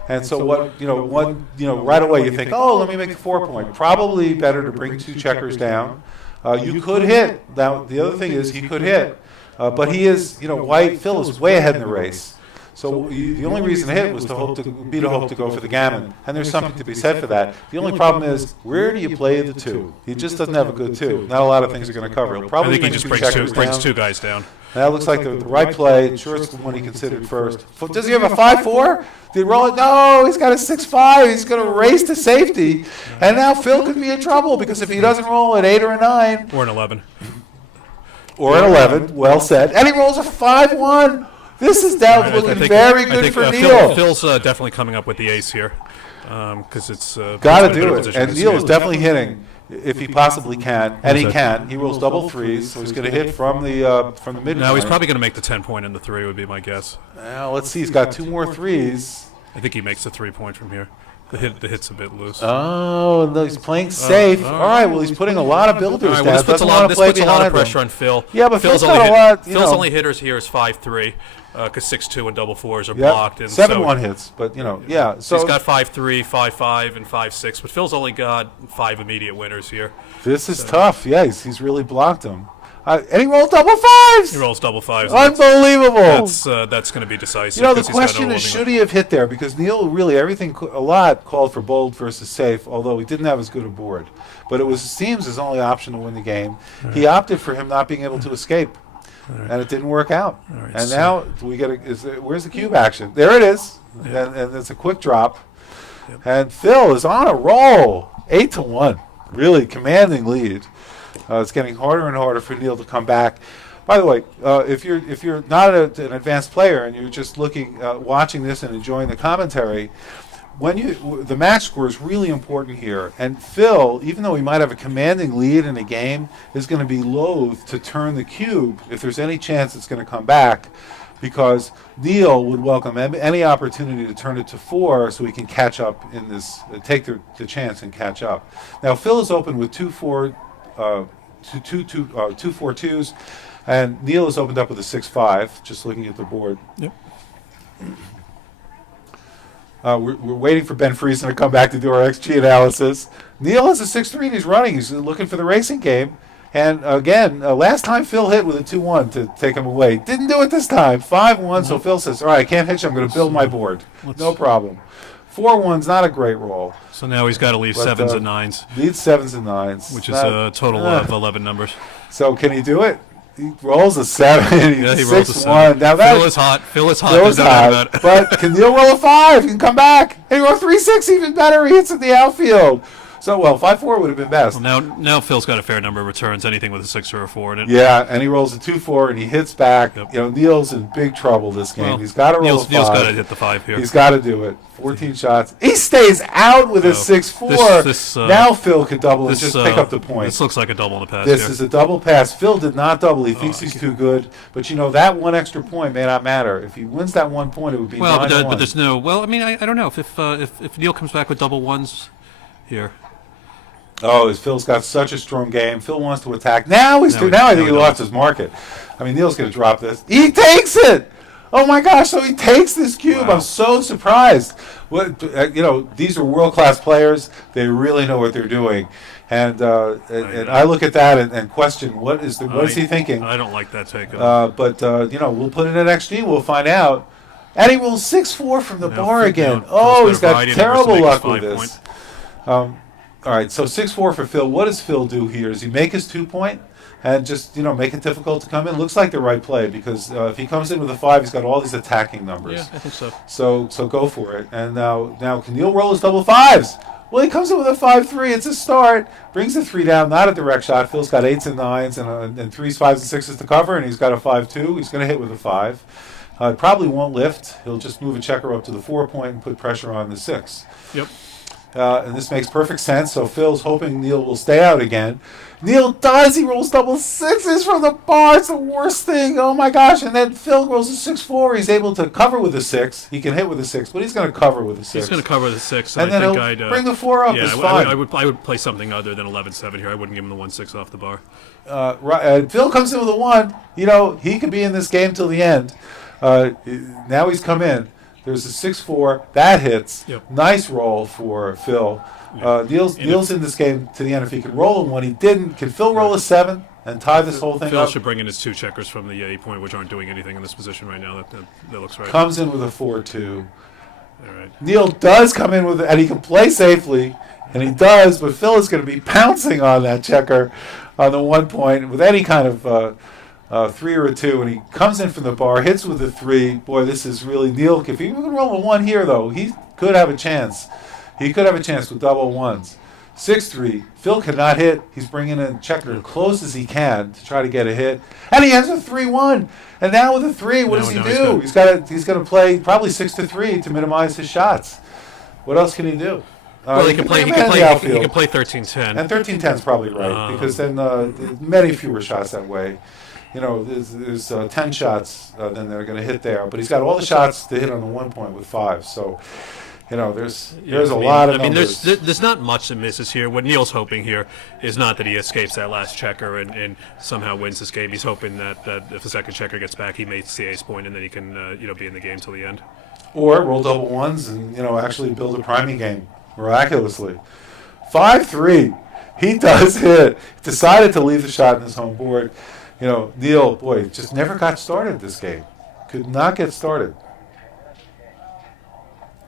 And so right away you think, oh, let me make a 4-point. Probably better to bring 2 checkers down. You could hit. Now, the other thing is he could hit. But he is, Phil is way ahead in the race. So the only reason to hit was to hope to go for the gammon, and there's something to be said for that. The only problem is, where do you play the 2? He just doesn't have a good 2. Not a lot of things are going to cover. He'll I probably think he bring just 2 brings checkers brings down. 2 guys down. That looks like the right play. Sure, it's the one he considered first. Does he have a 5-4? Did he roll it? No, he's got a 6-5. He's going to race to safety, and now Phil could be in trouble because if he doesn't roll an 8 or a 9 Or an 11. or an 11, well said, and he rolls a 5-1. This is now looking very good for Neil. Phil's definitely coming up with the ace here because it's Got to it's a do better it. position And to Neil see is it. definitely hitting if he possibly can, and he can. He rolls double 3s, so he's going to hit from the mid. No, he's probably going to make the 10-point in the 3 would be my guess. Well, let's see. He's got 2 more 3s. I think he makes the 3-point from here. The hit's a bit loose. Oh, no, he's playing safe. All right. Well, he's putting a lot of builders All right, down. well, this puts a lot of pressure on Phil. Yeah, but Phil's only got a lot. Phil's only hitters here is 5-3 because 6-2 and double 4s are blocked. And 7-1 hits, but yeah. So he's got 5-3, 5-5, and 5-6, but Phil's only got 5 immediate winners here. this is tough. Yeah, he's really blocked him. And he rolled double 5s. He rolls double 5s. Unbelievable. That's going to be decisive. The 'cause he's got question no is, holding should he have hit there? Because Neil really, a lot called for bold versus safe, although he didn't have as good a board. But it seems his only option to win the game. He opted for him not being able to escape, and it didn't work out. right, And so- now where's the cube action? There it is, and it's a quick drop. And Phil is on a roll, 8-1, really commanding lead. It's getting harder and harder for Neil to come back. By the way, if you're not an advanced player and you're just watching this and enjoying the commentary, the match score is really important here. And Phil, even though he might have a commanding lead in a game, is going to be loath to turn the cube if there's any chance it's going to come back, because Neil would welcome any opportunity to turn it to 4 so he can catch up in this, take the chance and catch up. Now Phil is open with 2-4. 2-4-2s, and Neil has opened up with a 6-5. Just looking at the board. Yep. We're waiting for Ben Friesen to come back to do our XG analysis. Neil has a 6-3 and he's running. He's looking for the racing game. And again, last time Phil hit with a 2-1 to take him away. Didn't do it this time. 5-1. So Phil says, "All right, I can't hit you. I'm going to build my board. No problem." 4-1's not a great roll. So now he's got to leave But, 7s and 9s, Needs 7s and 9s, which is a total of 11 numbers. So can he do it? He rolls a 7. Yeah, he He's rolls a 6-1. 7. Now Phil is hot. Phil's Phil's no doubt about hot. it. But can Neil roll a 5? He can come back. And he rolls 3-6, even better. He hits in the outfield. So, 5-4 would have been best. Well, now Phil's got a fair number of returns, anything with a 6 or a 4 in it. Yeah, and he rolls a 2-4, and he hits back. Yep. Neil's in big trouble this game. Well, He's got to roll Neil's a 5. got to hit the 5 here. He's got to do it. 14 shots. He stays out with a 6-4. This, now Phil can double and just pick up the point. This looks like a double in the pass This here. is a double pass. Phil did not double. He thinks he's too good. But, that one extra point may not matter. If he wins that 1 point, it would be 9-1. But there's no. Well, I mean, I don't know if Neil comes back with double 1s here. Oh, Phil's got such a strong game. Phil wants to attack. Now I think he lost his market. I mean, Neil's going to drop this. He takes it. Oh my gosh! So he takes this cube. Wow. I'm so surprised. These are world-class players. They really know what they're doing. And I look at that and question what is he thinking? I don't like that take. But we'll put it in XG. We'll find out. And he rolls 6-4 from the bar again. He's got terrible luck with this. All right, so 6-4 for Phil. What does Phil do here? Does he make his 2-point and just make it difficult to come in? Looks like the right play because if he comes in with a 5, he's got all these attacking numbers. Yeah, I think so. So go for it. And now can Neil roll his double 5s? Well, he comes in with a 5-3. It's a start. Brings the 3 down. Not a direct shot. Phil's got 8s and 9s and 3s, 5s, and 6s to cover, and he's got a 5-2. He's going to hit with a 5. Probably won't lift. He'll just move a checker up to the 4 point and put pressure on the 6. Yep. And this makes perfect sense. So Phil's hoping Neil will stay out again. Neil does. He rolls double sixes from the bar. It's the worst thing. Oh my gosh! And then Phil rolls a 6-4. He's able to cover with a 6. He can hit with a 6, but he's going to cover with a 6. He's going to cover the 6, and I then think he'll I'd bring the 4 up. Yeah, It's fine. I would play something other than 11-7 here. I wouldn't give him the 1-6 off the bar. Phil comes in with a 1. He could be in this game till the end. Now he's come in. There's a 6-4. That hits. Yep. Nice roll for Phil. Neil's in this game to the end. If he can roll a 1, he didn't. Can Phil roll a 7 and tie this whole thing Phil up? should bring in his 2 checkers from the 8 point, which aren't doing anything in this position right now. That looks right. Comes in with a 4-2. All right. Neil does come in with, and he can play safely, and he does, but Phil is going to be pouncing on that checker on the 1 point with any kind of 3 or a 2, and he comes in from the bar, hits with a 3. Boy, this is really Neil. If he can roll a 1 here, though, he could have a chance. He could have a chance with double 1s. 6-3. Phil cannot hit. He's bringing in checker close as he can to try to get a hit, and he has a 3-1. And now with a 3, what does he do? He's got to play probably 6-3 to minimize his shots. What else can he do? Well, he can play 13-10. And 13-10 is probably right, because then many fewer shots that way. There's 10 shots, then they're going to hit there. But he's got all the shots to hit on the 1 point with 5. So, there's a lot of numbers. There's not much that misses here. What Neil's hoping here is not that he escapes that last checker and somehow wins this game. He's hoping that if the second checker gets back, he makes the ace point, and then he can be in the game till the end. Or roll double 1s and actually build a priming game miraculously. 5-3. He does hit. Decided to leave the shot in his home board. Neil, boy, just never got started this game. Could not get started.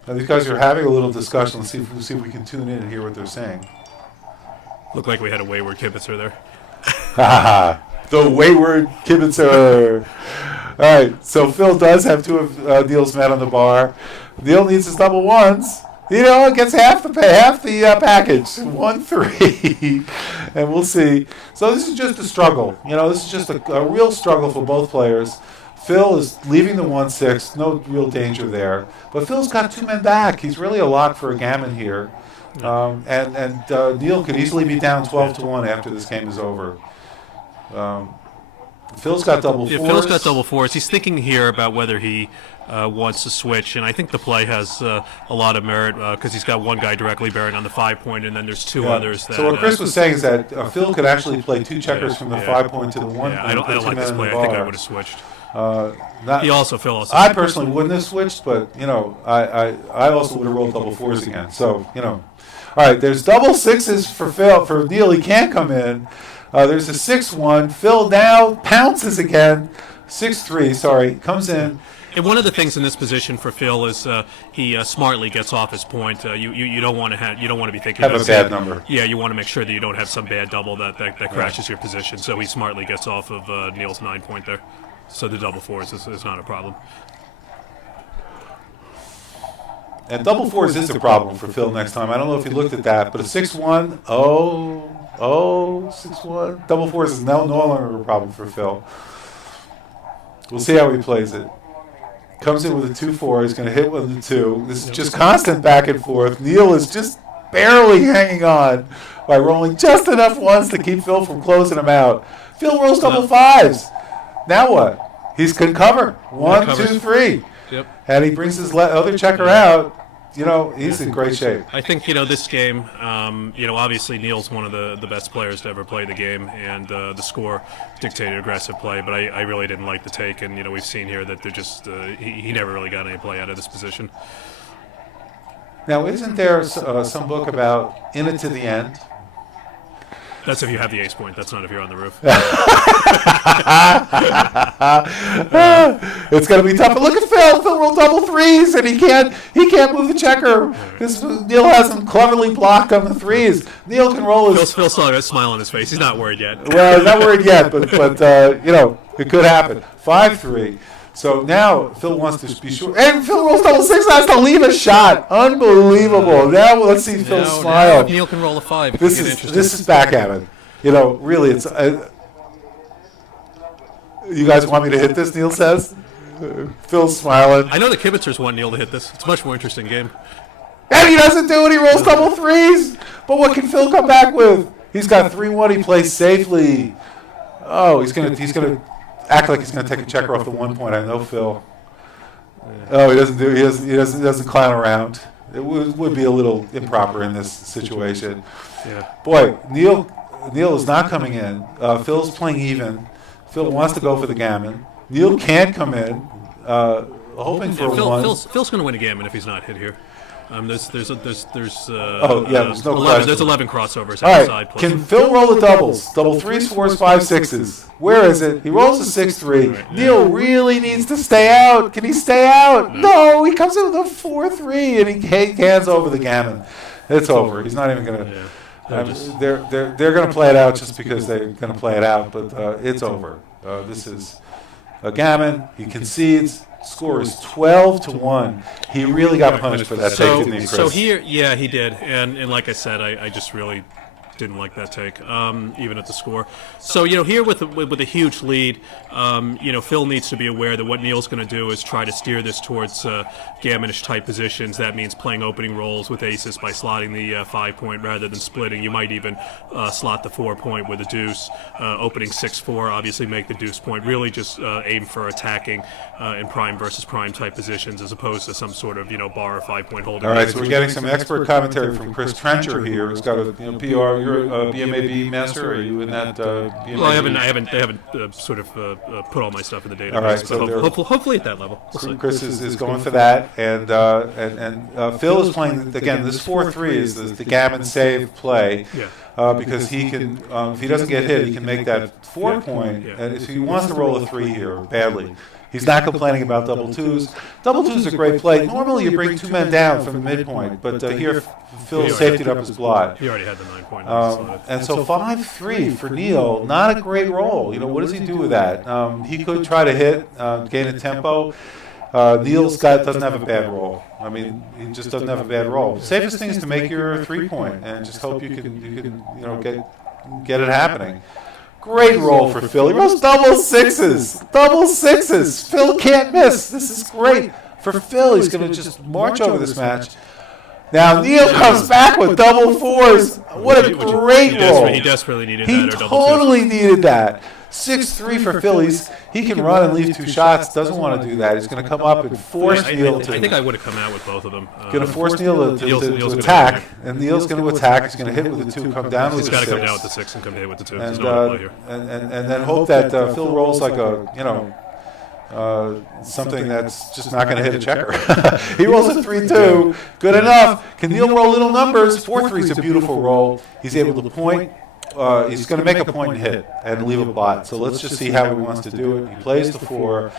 Now these guys are having a little discussion. Let's see if we can tune in and hear what they're saying. Looked like we had a wayward kibitzer there. The wayward kibitzer. All right, so Phil does have 2 of Neil's men on the bar. Neil needs his double 1s. Gets half the package, 1-3, and we'll see. So this is just a struggle. This is just a real struggle for both players. Phil is leaving the 1-6, no real danger there. But Phil's got 2 men back. He's really a lot for a gammon here. And Neil could easily be down 12-1 after this game is over. Phil's got double 4s. Yeah, Phil's got double 4s. He's thinking here about whether he wants to switch, and I think the play has a lot of merit because he's got one guy directly bearing on the 5 point, and then there's 2 others. So what Chris was saying is that Phil could actually play 2 checkers from the 5 point to the 1 point. I don't like this play. I think I would have switched. Phil also. I personally wouldn't have switched, but I also would have rolled double 4s again. So all right. There's double 6s for Phil. For Neil, he can't come in. There's a 6-1. Phil now pounces again. 6-3. Sorry, comes in. And one of the things in this position for Phil is he smartly gets off his point. You don't want to be thinking have a bad number. Yeah, you want to make sure that you don't have some bad double that crashes your position. So he smartly gets off of Neil's 9 point there. So the double 4s is not a problem. And double 4s is a problem for Phil next time. I don't know if he looked at that, but a 6-1. 6-1. Double 4s is no longer a problem for Phil. We'll see how he plays it. Comes in with a 2-4. He's going to hit with the 2. This is just constant back and forth. Neil is just barely hanging on by rolling just enough 1s to keep Phil from closing him out. Phil rolls double 5s. Now what? He's can cover. 1, 2, 3. Yep. And he brings his other checker out. He's in great shape. I think, this game, obviously Neil's one of the best players to ever play the game, and the score dictated aggressive play, but I really didn't like the take, and, we've seen here that they're just, he never really got any play out of this position. Now, isn't there some book about in it to the end? That's if you have the ace point. That's not if you're on the roof. It's going to be tough. But look at Phil. Phil rolled double 3s, and he can't move the checker because Neil has him cleverly blocked on the 3s. Neil can roll his. Phil still has a smile on his face. He's not worried yet. Well, he's not worried yet, but it could happen. 5-3. So now Phil wants to be sure. And Phil rolls double 6 has to leave a shot. Unbelievable. Now let's see Phil smile. Now Neil can roll a 5. This is backgammon. Really, it's. You guys want me to hit this? Neil says. Phil's smiling. I know the Kibitzers want Neil to hit this. It's a much more interesting game. And he doesn't do it. He rolls double threes. But what can Phil come back with? He's got 3-1. He plays safely. Oh, he's gonna act like he's gonna take a checker off the 1 point. I know Phil. Oh, he doesn't clown around. It would be a little improper in this situation. Yeah. Boy, Neil is not coming in. Phil's playing even. Phil wants to go for the gammon. Neil can't come in, hoping for a one. Phil's going to win a gammon if he's not hit here. There's there's no 11, question. there's 11 crossovers All outside. right, can Phil roll the doubles? Double threes, fours, five, sixes. Where is it? He rolls a 6-3. Right, Neil really needs to stay out. Can he stay out? No, he comes in with a 4-3 and he hands over the gammon. It's over. He's not even going to. They're going to play it out just because they're going to play it out, but it's over. This is a gammon. He concedes. Score is 12-1. He really got punished for that take, didn't he, Chris? So here, yeah, he did, and like I said, I just really didn't like that take, even at the score. So here with a huge lead, Phil needs to be aware that what Neil's going to do is try to steer this towards gammonish type positions. That means playing opening rolls with aces by slotting the 5 point rather than splitting. You might even slot the 4 point with a deuce, opening 6-4. Obviously, make the deuce point. Really, just aim for attacking in prime versus prime type positions as opposed to some sort of bar or 5 point holding. All right, so we're getting some expert commentary from Chris Trencher here, who's got a PR. You're a BMAB master. Are you in that? BMAB? Well, I haven't sort of put all my stuff in the database. All right, so but hopefully at that level. We'll see. Chris is going for that, and Phil is playing again. This 4-3 is the gammon save play. Yeah. Because he can, if he doesn't get hit, he can make that 4 point. Yeah. And if he wants to roll a 3 here badly, he's not complaining about double twos. Double twos is a great play. Normally you bring 2 men down from the midpoint, but here Phil safetied up his blot. He already had the 9 point. And so 5-3 for Neil, not a great roll. What does he do with that? He could try to hit, gain a tempo. Neil's doesn't have a bad roll. I mean, he just doesn't have a bad roll. Safest thing is to make your 3 point and just hope you can get it happening. Great roll for Phil. He rolls double sixes. Double sixes. Phil can't miss. This is great for Phil. He's going to just march over this match. Now Neil comes back with double fours. What a great roll. He desperately needed He that. Or totally needed that. 6-3 for Phillies. He can run and leave 2 shots. Doesn't want to do that. He's going to come up and force Neil to. I think I would have come out with both of them. Going to force Neil to attack, and Neil's going to attack. He's going to hit with the 2, come down with the 6. He's got to come down with the 6 and come hit with the 2. There's And, no play here. and then hope that Phil rolls like something that's just not going to hit a checker. He rolls a 3-2. Good enough. Can Neil roll little numbers? 4-3 is a beautiful roll. He's able to point. He's going to make a point and hit and leave a blot. So let's just see how he wants to do it. He plays the 4.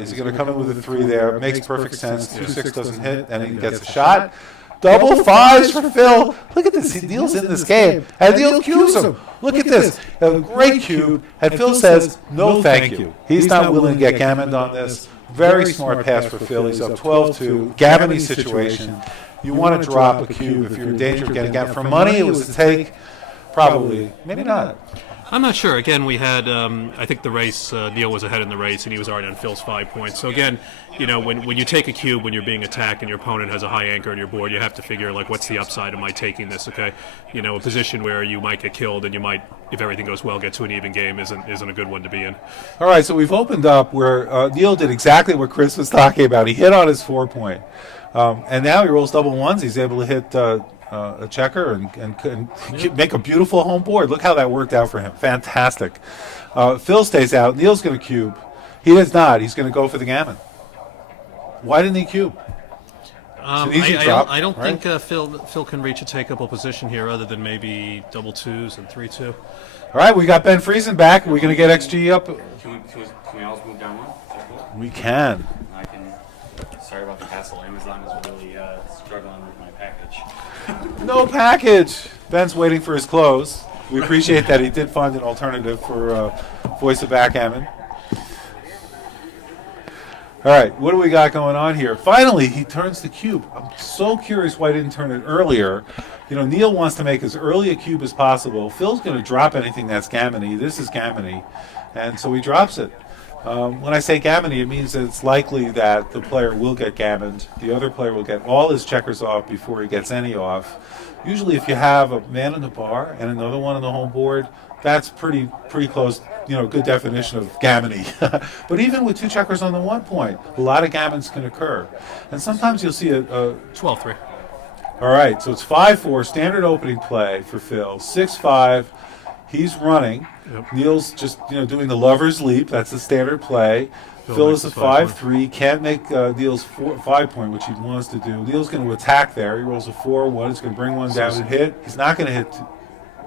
Is he going to come in with a 3 there? It makes perfect sense. 2-6 doesn't hit, and he gets a shot. Double 5s for Phil. Look at this. Neil's in this game. And Neil cubes him. Look at this. A great cube. And Phil says, no thank you. He's not willing to get gammoned on this. Very smart pass for Phil. He's up 12-2. Gammony situation. You want to drop a cube if you're in danger of getting gammoned. For money, it was a take. Probably. Maybe not. I'm not sure. Again, we had, I think the race, Neil was ahead in the race, and he was already on Phil's 5 points. So again, when you take a cube when you're being attacked and your opponent has a high anchor on your board, you have to figure, what's the upside of my taking this, okay? A position where you might get killed and you might, if everything goes well, get to an even game isn't a good one to be in. All right, so we've opened up where Neil did exactly what Chris was talking about. He hit on his 4 point. And now he rolls double ones. He's able to hit a checker and make a beautiful home board. Look how that worked out for him. Fantastic. Phil stays out. Neil's going to cube. He does not. He's going to go for the gammon. Why didn't he cube? I don't think Phil can reach a takeable position here other than maybe double 2s and 3-2. All right, we got Ben Friesen back. Are we going to get XG up? Can we also move down one? We can. Sorry about the hassle. Amazon is really struggling with my package. No package. Ben's waiting for his clothes. We appreciate that he did find an alternative for Voice of Backgammon. All right, what do we got going on here? Finally, he turns the cube. I'm so curious why he didn't turn it earlier. Neil wants to make as early a cube as possible. Phil's going to drop anything that's gammony. This is gammony. And so he drops it. When I say gammon, it means that it's likely that the player will get gammoned. The other player will get all his checkers off before he gets any off. Usually, if you have a man in the bar and another one on the home board, that's pretty close. Good definition of gammony. But even with 2 checkers on the 1 point, a lot of gammons can occur, and sometimes you'll see a 12-3. all right, so it's 5-4, standard opening play for Phil. 6-5, he's running. Yep. Neil's just doing the lover's leap. That's the standard play. Phil is a 5-3, can't make Neil's 5-point, which he wants to do. Neil's going to attack there. He rolls a 4-1. He's going to bring one down and hit. He's not going to hit.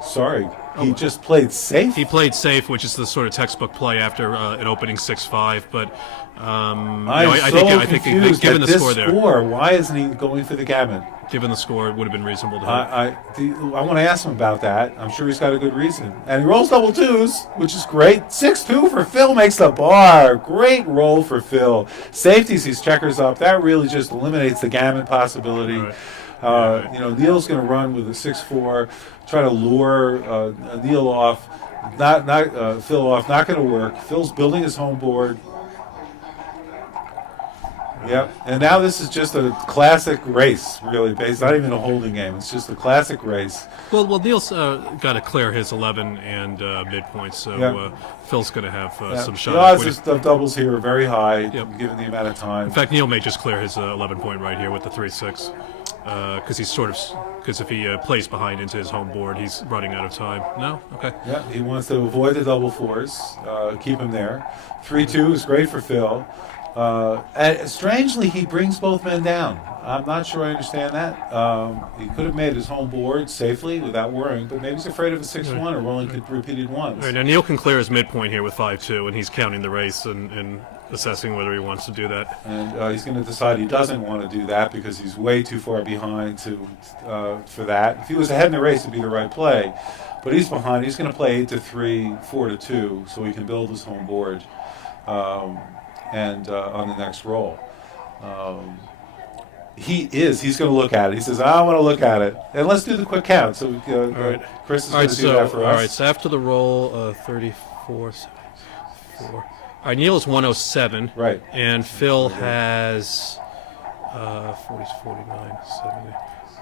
Sorry, he just played safe. He played safe, which is the sort of textbook play after an opening 6-5. But I think confused given at the this score there, why isn't he going for the gammon? given the score, it would have been reasonable to hit. I want to ask him about that. I'm sure he's got a good reason. And he rolls double 2s, which is great. 6-2 for Phil makes the bar. Great roll for Phil. Safeties, he's checkers up. That really just eliminates the gammon possibility. Right. Neil's going to run with a 6-4, try to lure Neil off. Not Phil off. Not going to work. Phil's building his home board. Yep, and now this is just a classic race, really. It's not even a holding game. It's just a classic race. Well, Neil's got to clear his 11 and midpoint, so Phil's going to have some shots. The odds of doubles here are very high, Yep. given the amount of time. In fact, Neil may just clear his 11 point right here with the 3-6, because if he plays behind into his home board, he's running out of time. No, okay. Yeah, he wants to avoid the double 4s, keep him there. 3-2 is great for Phil. And strangely, he brings both men down. I'm not sure I understand that. He could have made his home board safely without worrying, but maybe he's afraid of a 6-1 or rolling repeated ones. All right, now Neil can clear his midpoint here with 5-2, and he's counting the race and assessing whether he wants to do that. And he's going to decide he doesn't want to do that because he's way too far behind for that. If he was ahead in the race, it'd be the right play. But he's behind. He's going to play 8-3, 4-2, so he can build his home board. And on the next roll. He's going to look at it. He says, I want to look at it. And let's do the quick count. So Chris is going to do that for us. All right, so after the roll, 34, 74. All right, Neil is 107. Right. And Phil has 40, 49, 70,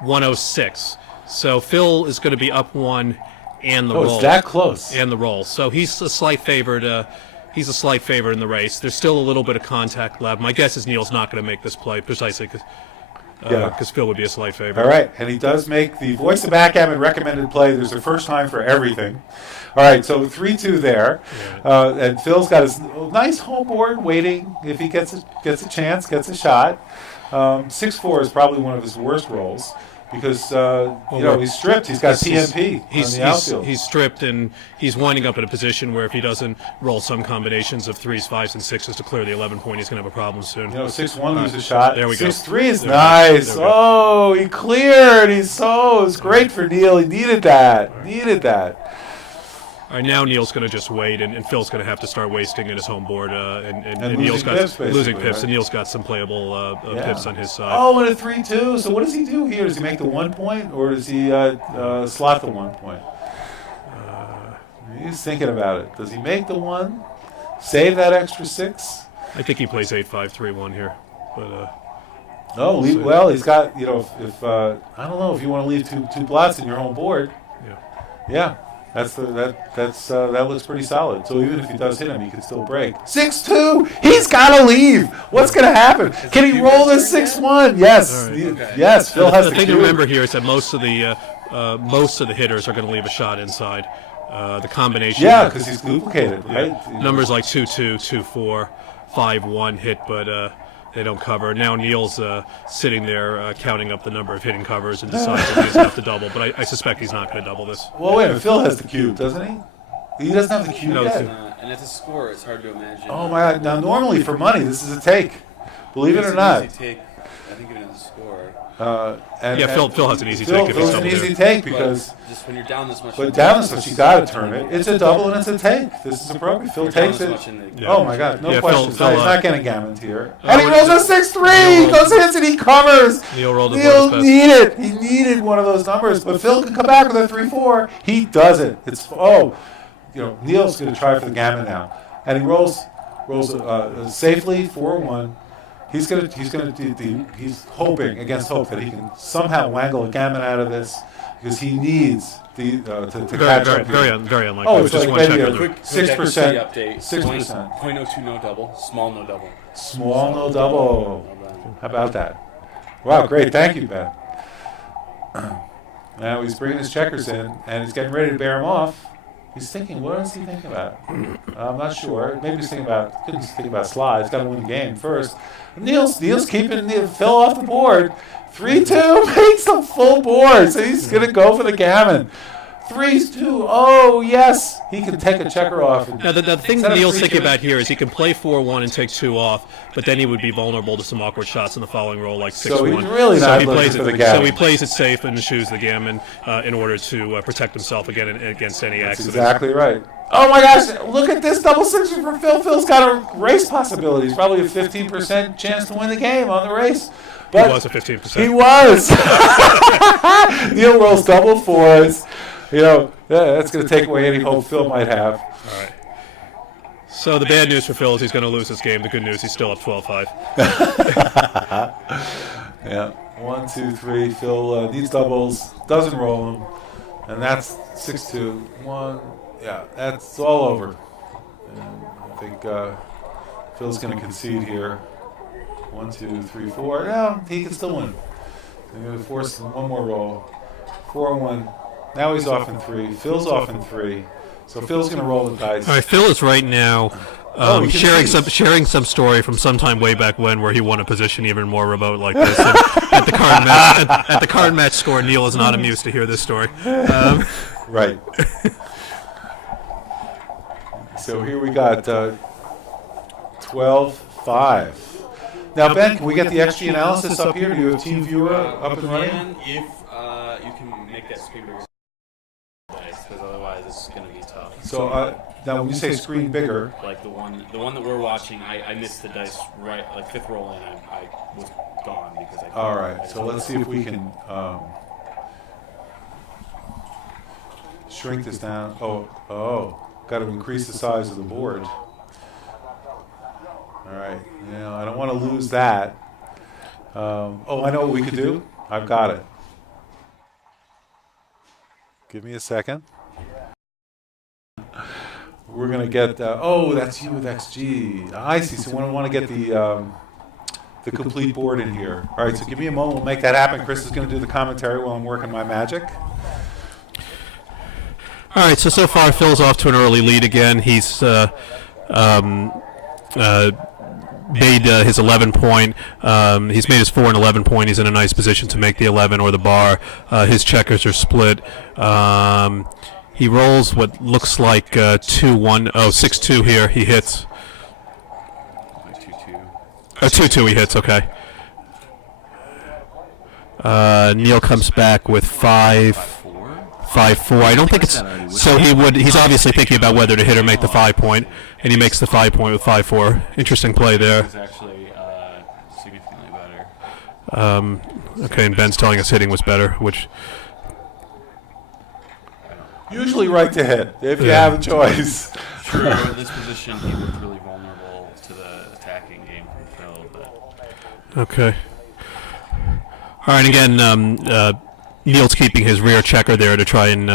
106. So Phil is going to be up 1 and the roll. Oh, it's that close. And the roll. So he's a slight favored. He's a slight favorite in the race. There's still a little bit of contact left. My guess is Neil's not going to make this play precisely because Phil would be a slight favorite. All right, and he does make the Voice of Backgammon recommended play. There's a first time for everything. All right, so 3-2 there. And Phil's got his nice home board waiting. If he gets a chance, gets a shot. 6-4 is probably one of his worst rolls. Because he's stripped. He's got TMP on the outfield. He's stripped, and he's winding up in a position where if he doesn't roll some combinations of 3s, 5s, and 6s to clear the 11 point, he's going to have a problem soon. 6-1 loses a shot. There we go. 6-3 is nice. Oh, he cleared. It's great for Neil. He needed that. All right, now Neil's going to just wait, and Phil's going to have to start wasting in his home board, and Neil's got losing pips, right? and Neil's got some playable pips on his side. Oh, and a 3-2. So what does he do here? Does he make the 1 point, or does he slot the 1 point? He's thinking about it. Does he make the 1? Save that extra 6? I think he plays 8-5-3-1 here, but. He's got if I don't know if you want to leave two blots in your home board. Yeah. That looks pretty solid. So even if he does hit him, he can still break. 6-2. He's got to leave. What's going to happen? Can he roll this 6-1? Yes. Okay. Yes. Phil has the the thing cue. to remember here is that most of the hitters are going to leave a shot inside. The combination. Yeah, because he's duplicated, right? Numbers like 2-2, 2-4, 5-1 hit, but they don't cover. Now Neil's sitting there counting up the number of hitting covers and decides if he doesn't have to double. But I suspect he's not going to double this. Well, wait a minute. Phil has the cube, doesn't he? He doesn't have the cube No, yet. And it's a score. It's hard to imagine. Oh my God! Now, normally for money, this is a take. Believe it or It's an not. easy take. I think even in the score. Phil has an easy take if he's Phil's an double easy there. take because. But just when you're down this much. But down this much, you got to turn it. It's a double and it's a take. This is appropriate. Phil takes it. Oh my God, no question. He's not getting gammoned here. And he rolls a 6-3. He goes hits and he covers. Neil rolled Neil needed. He needed one of those numbers, but Phil can come back with a 3-4. He doesn't. Neil's going to try for the gammon now, and he rolls rolls safely 4-1. He's hoping against hope that he can somehow wangle a gammon out of this because he needs to catch up here. Very unlikely. Oh, It it's was just like one maybe checker. a Quick 6%. update. 6%. 0.02 no double. Small no double. Small no double. How about that? Wow, great. Thank you, Ben. Now he's bringing his checkers in, and he's getting ready to bear them off. He's thinking, what is he thinking about? I'm not sure. Maybe he's thinking about, couldn't think about slides. Got to win the game first. Neil's keeping Phil off the board. 3-2 makes the full board, so he's going to go for the gammon. 3-2. Oh, yes. He can take a checker off. Now, the thing Neil's thinking about here is he can play 4-1 and take 2 off, but then he would be vulnerable to some awkward shots in the following roll, like 6-1. So he's really not looking for the gammon. So he plays it safe and eschews the gammon in order to protect himself against any That's accident. exactly right. Oh, my gosh. Look at this double sixer for Phil. Phil's got a race possibility. He's probably a 15% chance to win the game on the race. But He was a 15%. He was. Neil rolls double fours. That's going to take away any hope Phil might have. All right. So the bad news for Phil is he's going to lose this game. The good news, he's still up 12-5. Yeah. 1, 2, 3. Phil needs doubles. Doesn't roll them. And that's 6-2. 1. Yeah, that's all over. And I think Phil's going to concede here. 1, 2, 3, 4. No, he can still win. They're going to force one more roll. 4-1. Now he's off in 3. Phil's off in 3. So Phil's going to roll the dice. All right, Phil is right now sharing some story from sometime way back when where he won a position even more remote like this. And at the card match score, Neil is not amused to hear this story. Right. So here we got 12-5. Now, Ben, can we get the XG analysis up here? Do you have Team Viewer up and running? If you can make that screen bigger, because otherwise it's going to be tough. So now, when you say screen bigger, Like the one that we're watching, I missed the dice right, like fifth roll in, I was gone because I. all right. So let's see if we can shrink this down. Oh, got to increase the size of the board. All right. Yeah, I don't want to lose that. I know what we could do. I've got it. Give me a second. We're going to get, that's you with XG. I see. So we want to get the complete board in here. All right, so give me a moment. We'll make that happen. Chris is going to do the commentary while I'm working my magic. All right, so far Phil's off to an early lead again. He's made his 11 point. He's made his 4 and 11 point. He's in a nice position to make the 11 or the bar. His checkers are split. He rolls what looks like 2-1. 6-2 here. He hits. 2-2 he hits. Okay. Neil comes back with 5-4. I don't think it's so. He's obviously thinking about whether to hit or make the 5 point, and he makes the 5 point with 5-4. Interesting play there. It's actually significantly better. Okay, and Ben's telling us hitting was better, which Usually right to hit, if you have a choice. True. In this position, he looked really vulnerable to the attacking game from Phil. But okay. All right, again, Neil's keeping his rear checker there to try and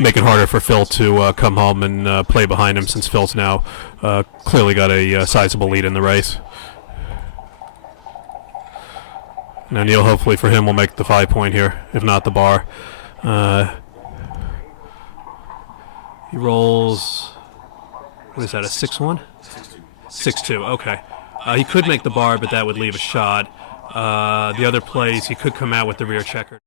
make it harder for Phil to come home and play behind him, since Phil's now clearly got a sizable lead in the race. Now Neil, hopefully for him, will make the 5 point here, if not the bar. He rolls, what is that, a 6-1? 6-2, okay. He could make the bar, but that would leave a shot. The other plays, he could come out with the rear checker.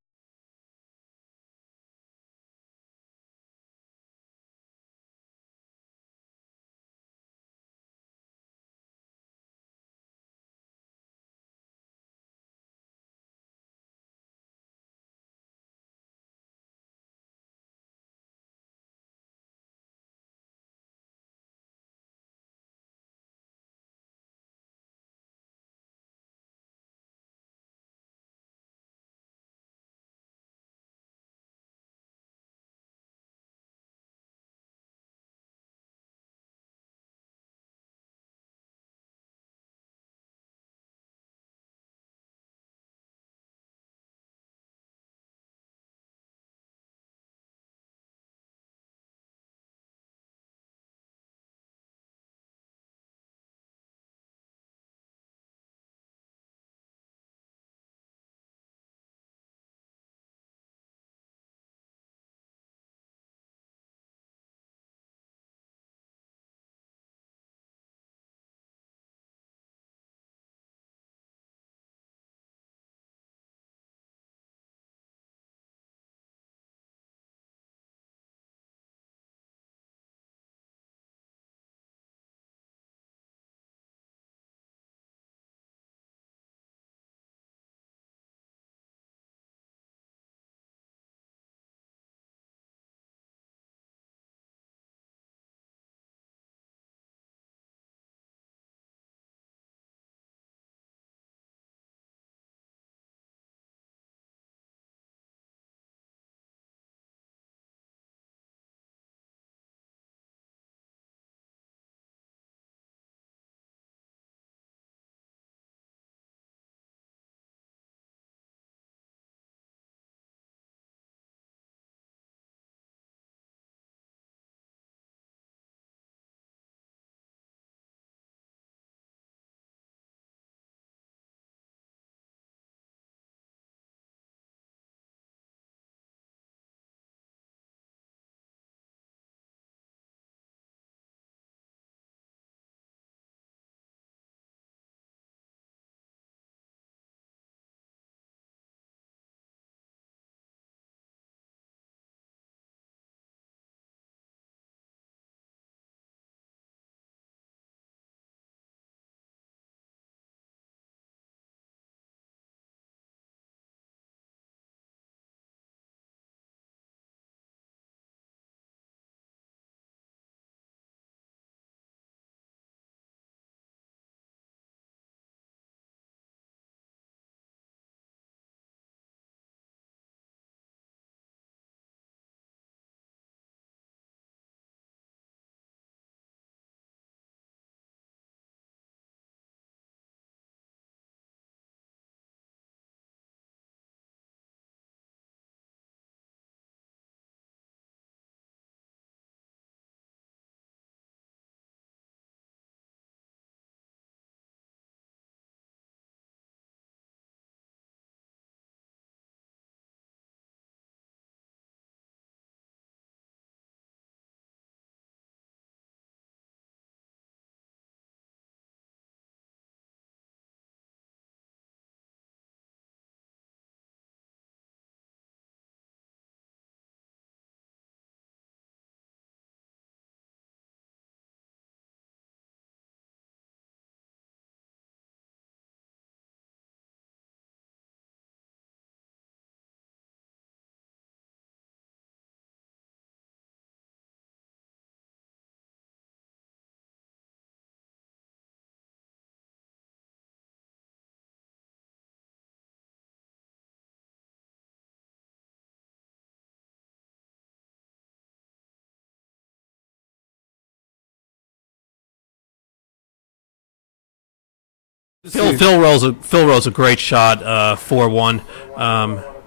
Phil rolls a great shot, 4-1.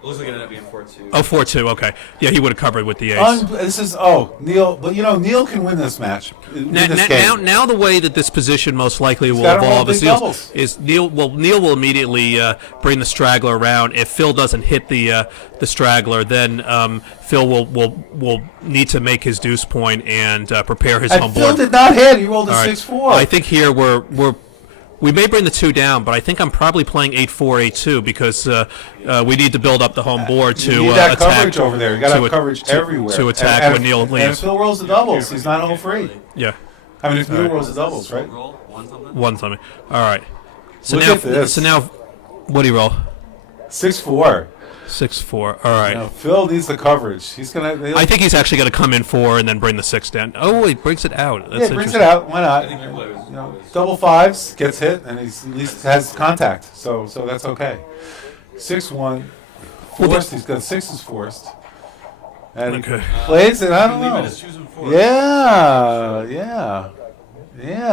Looks like it ended up being 4-2. Oh, 4-2. Okay, yeah, he would have covered with the ace. This is Neil, but Neil can win this match. Now the way that this position most likely will gotta roll evolve big is Neil will immediately bring the straggler around. If Phil doesn't hit the straggler, then Phil will need to make his deuce point and prepare his home Phil board. did not hit. He rolled a All right. 6-4. I think here we may bring the 2 down, but I think I'm probably playing 8-4, 8-2 because we need to build up the home board to you need that attack coverage over there. You got to have coverage everywhere to attack and when Neil And leaves. if Phil rolls the doubles, he's not home free. Yeah, I mean, if Neil rolls the doubles, right? Roll one something. one something. All right. So Look now, at this. what do you roll? 6-4. 6-4. All right. Now, Phil needs the coverage. He's gonna. I think he's actually going to come in 4 and then bring the 6 down. Oh, he brings it out. That's Yeah, brings interesting. it out. Why not? I think your play was. Double fives gets hit, and he's at least has contact. So that's okay. 6-1. Forced. He's got 6s forced. And Okay. he plays it. I don't Leave it know. as 2s and 4s. Yeah.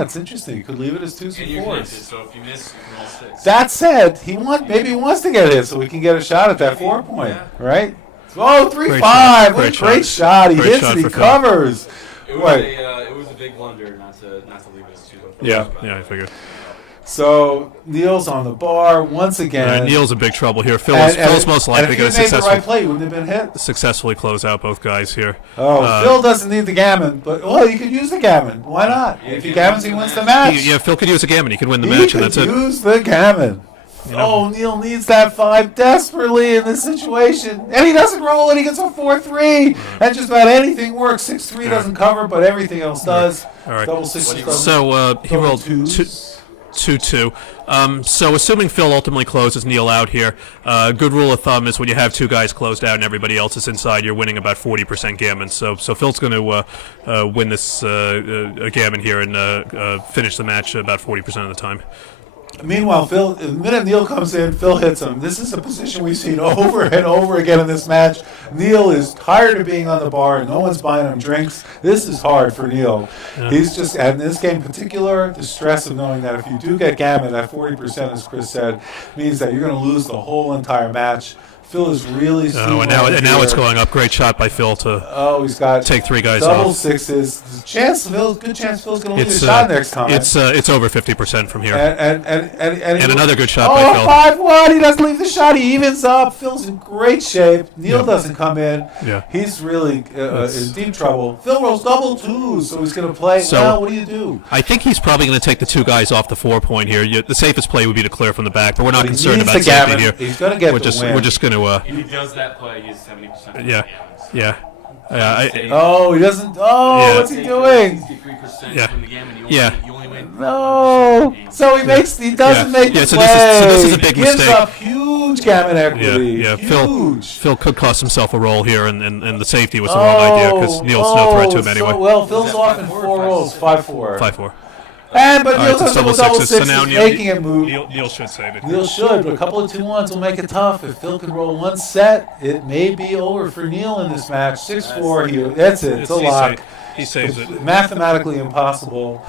It's interesting. You could leave it as 2s And and you can hit it, 4s. so if you miss, you can roll 6. That said, maybe he wants to get hit so we can get a shot at that 4 point, right? Oh, 3-5. What a great shot. He Great hits shot it. He for Phil. covers. It was a big blunder not to leave it as 2s and 4s. Yeah, I figured. So Neil's on the bar once again. Neil's in big trouble here. Phil's most likely going to if he made the right play, he wouldn't have been hit. successfully close out both guys here. Oh, Phil doesn't need the gammon, but you could use the gammon. Why not? If he gammons, he wins the match. Phil could use a gammon. He could win the He match, could and that's it. use the gammon. Neil needs that 5 desperately in this situation. And he doesn't roll it. He gets a 4-3. And just about anything works. 6-3 doesn't cover, but everything else does. All right. Double 6s doesn't. So he Double rolled 2s. 2-2. So assuming Phil ultimately closes Neil out here, good rule of thumb is when you have 2 guys closed out and everybody else is inside, you're winning about 40% gammon. So Phil's going to win this gammon here and finish the match about 40% of the time. Meanwhile, the minute Neil comes in, Phil hits him. This is a position we've seen over and over again in this match. Neil is tired of being on the bar. No one's buying him drinks. This is hard for Neil. Yeah. He's just, and in this game in particular, the stress of knowing that if you do get gammon, that 40%, as Chris said, means that you're going to lose the whole entire match. Phil is really Oh, and now it's going up. Great shot by Phil to he's got take 3 guys double off. 6s. Good chance Phil's going to lose It's a shot next time. it's over 50% from here. And another good shot by Phil. 5-1. He doesn't leave the shot. He evens up. Phil's in great shape. Neil doesn't come in. Yeah. He's really in deep trouble. Phil rolls double 2s, so he's going to play. So- Now, what do you do? I think he's probably going to take the 2 guys off the 4 point here. The safest play would be to clear from the back, but we're not He concerned needs about the safety gammon. here. He's going to get We're the just win. we're just going to If he does that play, he's 70% of yeah. the gammons. He doesn't. Yeah. What's he doing? 63% Yeah. from the gammon. Yeah. You only win. No. So he doesn't make the Yeah, so play. this is a big he gives mistake. up huge gammon equity. Yeah. Huge. Phil could cost himself a roll here, and the safety was the wrong idea because Neil's no threat to him anyway. Well, Phil's off in 4 rolls. 5-4. 5-4. But All right, Neil so does double sixes. So 6s, now making it move. Neil should save it. Neil should, but a couple of 2-1s will make it tough. If Phil can roll one set, it may be over for Neil in this match. 6-4, that's it. It's a lock. He saves it. It's mathematically impossible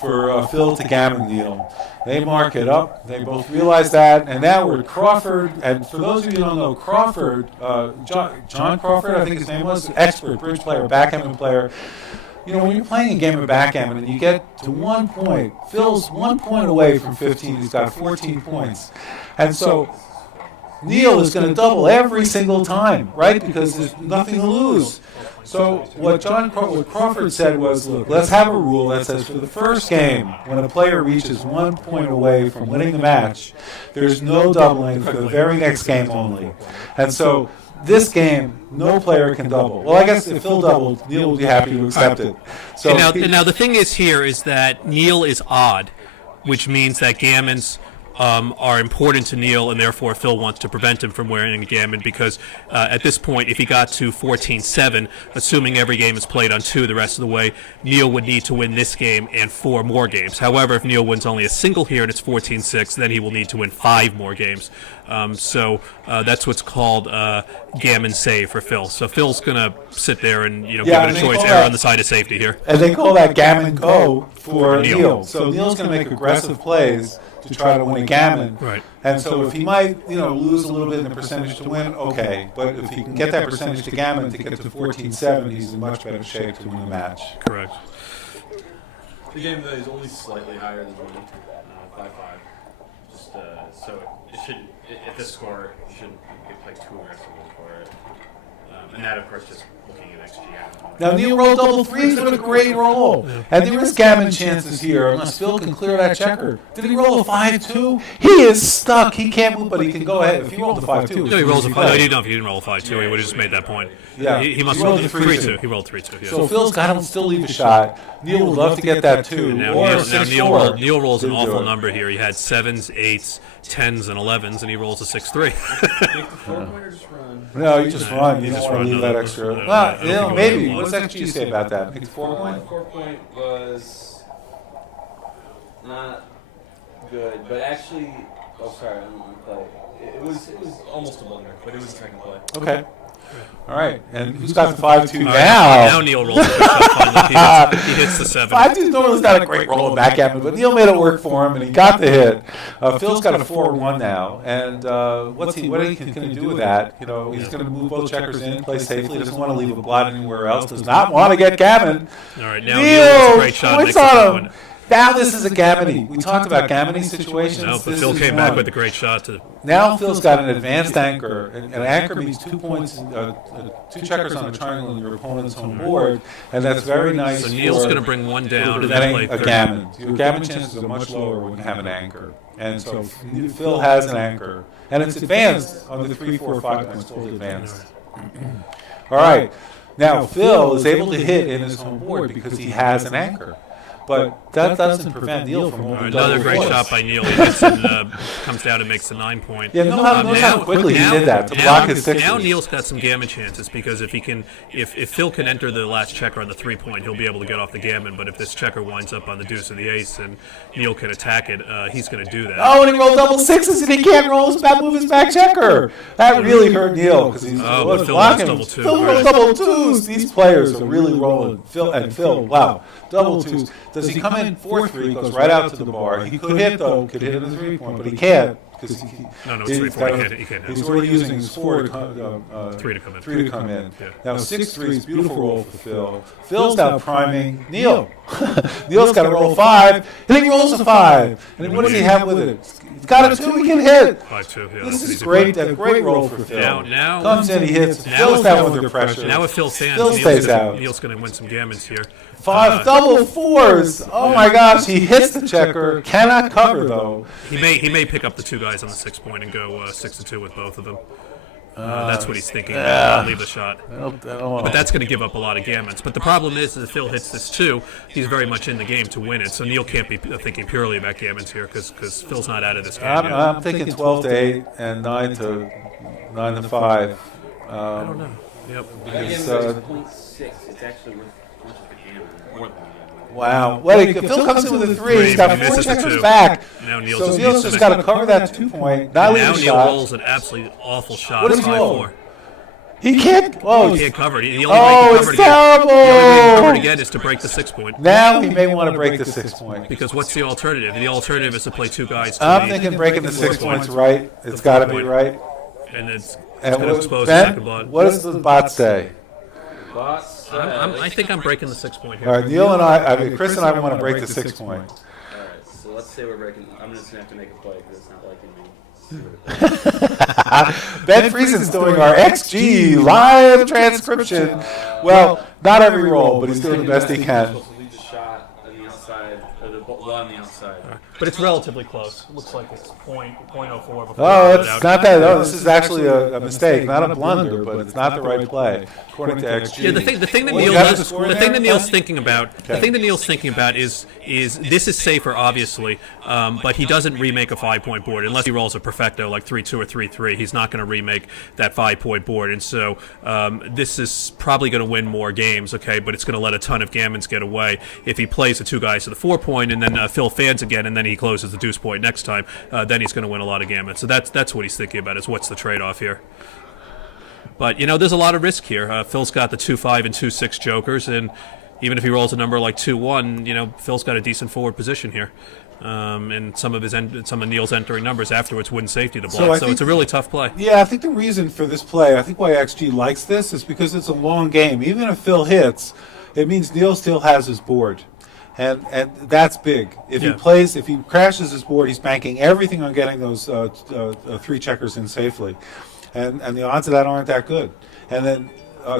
for Phil to gammon Neil. They mark it up. They both realize that. And now we're Crawford. And for those of you who don't know, Crawford, John Crawford, I think his name was, expert bridge player, backgammon player. When you're playing a game of backgammon and you get to 1 point, Phil's 1 point away from 15. He's got 14 points. And so Neil is going to double every single time, right? Because there's nothing to lose. So what Crawford said was, look, let's have a rule that says for the first game, when a player reaches 1 point away from winning the match, there's no doubling for the very next game only. And so this game, no player can double. Well, I guess if Phil doubled, Neil will be happy to accept it. So now the thing is here is that Neil is odd, which means that gammons are important to Neil, and therefore Phil wants to prevent him from wearing a gammon because at this point, if he got to 14-7, assuming every game is played on 2 the rest of the way, Neil would need to win this game and 4 more games. However, if Neil wins only a single here and it's 14-6, then he will need to win 5 more games. So that's what's called gammon save for Phil. So Phil's going to sit there and give it a choice, err on the side of safety here. And they call that gammon go for Neil. So Neil's going to make aggressive plays to try to win a gammon. Right. And so if he might, lose a little bit in the percentage to win, okay. But if he can get that percentage to gammon to get to 14-7, he's in much better shape to win the match. Correct. The game though is only slightly higher than winning, 5-5. Just so it shouldn't. At this score, you shouldn't play too aggressively for it. And that, of course, just looking at XG. Now Neil rolled double threes. What a great roll! And there is gammon chances here unless Phil can clear that checker. Did he roll a 5-2? He is stuck. He can't move, but he can go ahead. If he rolled a 5-2, No, he rolls a 5. No, he didn't roll a 5-2. He would have just made that point. Yeah. He must He rolled have a rolled 3-2. He rolled 3-2. Yeah. So Phil's got to still leave a shot. Neil would love to get that 2. Now, Or Neil rolls an Didn't do awful it. number here. He had 7s, 8s, 10s, and 11s, and he rolls a 6-3. Make the 4-pointer just run. No, you just run. You You don't just want run to leave another- that extra. I don't Well, think you maybe. want What's to. XG say about that? Make it 4-point? 4-point was not good, but actually, sorry, I'm on play. It was almost a blunder, but it was a second play. Okay. All right. And who's got the 5-2 All right, now? now Neil rolls a good shot finally. He hits the 7. 5-2 normally not a great roll in backgammon, but Neil made it work for him, and he got the hit. Phil's got a 4-1 now, and what he can do with that? He's going to move both checkers in, play safely. Doesn't want to leave a blot anywhere else. Does not want to get gammon. All right, now Neil rolls a great shot. Points Makes the on him. point. Now this is a gammony. We talked about gammony situations. No, but This Phil is came back one. with a great shot to. Now Phil's got an advanced anchor. An anchor means 2 points, 2 checkers on a triangle in your opponent's home board, and that's very nice. So Neil's for going to bring one down and then play preventing a 30. gammon. Your gammon chances are much lower when you have an anchor. And so Phil has an anchor. And it's advanced on the 3, 4, 5 points, fully advanced. All right. Now Phil is able to hit in his home board because he has an anchor. But that doesn't prevent Neil from rolling Another double great fours. shot by Neil. He hits and comes down and makes the 9-point. Yeah, notice how quickly he did that to block his sixes. Now Neil's got some gammon chances because if Phil can enter the last checker on the 3-point, he'll be able to get off the gammon. But if this checker winds up on the deuce or the ace and Neil can attack it, he's going to do that. Oh, and he rolled double sixes, and he can't move his back checker. That really hurt Neil because he's but Phil blocking. rolls double two. Phil rolls double twos. These players are really rolling. Phil, wow, double twos. Does he come in 4-3? Goes right out to the bar. He could hit though. Could hit in the 3-point, but he can't because No, it's 3-4. He can't hit. He's already using his 4 to come, 3 to come in. 3 to come in. Yeah. Now 6-3 is beautiful roll for Phil. Phil's now priming Neil. Neil's got to roll 5, and then he rolls a 5. And then what does he have with it? He's got a 2 he can hit. 5-2. Yeah, This that's is easy. great. A great roll for Phil. Now Comes in, he hits. now Phil's if down Phil- under pressure. Now if Phil stands, Phil stays out. Neil's going to win some gammons here. 5 double 4s. Oh my gosh, he hits the checker. Cannot cover though. He may pick up the 2 guys on the 6-point and go 6-2 with both of them. That's what he's thinking. I'll leave the shot. But that's going to give up a lot of gammons. But the problem is if Phil hits this 2, he's very much in the game to win it. So Neil can't be thinking purely about gammons here because Phil's not out of this game yet. I'm thinking 12-8 and 9 to 5. I don't know. Yep. Because, Again, 0.6. It's actually worth as much as the gammon, more than the gammon. wow. Wait, if Phil comes in with a 3, he's got He 4 misses the checkers 2. back. Now Neil So just Neil's needs just to got to make- cover that 2-point. Not leave Now a Neil shot. rolls an absolutely awful shot. What does he roll? 5-4. He can't. He can't cover it. The only way Oh, he can it's cover it again- the only way he can cover it terrible. again is to break the 6-point. Now he may want to break the 6-point. Because what's the alternative? The alternative is to play 2 guys to I'm the- thinking breaking the 6 points right. It's got to be right. and it's And going to expose the Ben, second blood. what does the bot say? Boss, I think I'm breaking the 6-point here. All right, Neil and I mean, Chris and I want to break the 6-point. Alright, so let's say we're breaking. I'm just going to have to make a play because it's not liking me. Ben Friesen's doing our XG live transcription. Well, not every roll, but he's doing the best he can. Supposed to lead the shot on the outside, or the ball on the outside. But it's relatively close. It looks like it's .04 before Oh, I it's put it not out. that. Oh, this is actually a mistake, not a blunder, but it's not the right play according to XG. Yeah, the thing that Well, Neil you have does, the score the in thing there, that Neil's Ben? thinking about, the thing that Neil's thinking about is this is safer, obviously, but he doesn't remake a 5-point board unless he rolls a perfecto like 3-2 or 3-3. He's not going to remake that 5-point board, and so this is probably going to win more games, okay? But it's going to let a ton of gammons get away if he plays the 2 guys to the 4-point and then Phil fans again, and then he closes the deuce point next time. Then he's going to win a lot of gammons. So that's what he's thinking about. Is what's the trade-off here? But, there's a lot of risk here. Phil's got the 2-5 and 2-6 jokers, and, even if he rolls a number like 2-1, Phil's got a decent forward position here. And some of Neil's entering numbers afterwards wouldn't safety the block. So it's a really tough play. Yeah, I think the reason for this play, I think why XG likes this is because it's a long game. Even if Phil hits, it means Neil still has his board. And that's big. If he crashes his board, he's banking everything on getting those 3 checkers in safely. And the odds of that aren't that good. And then,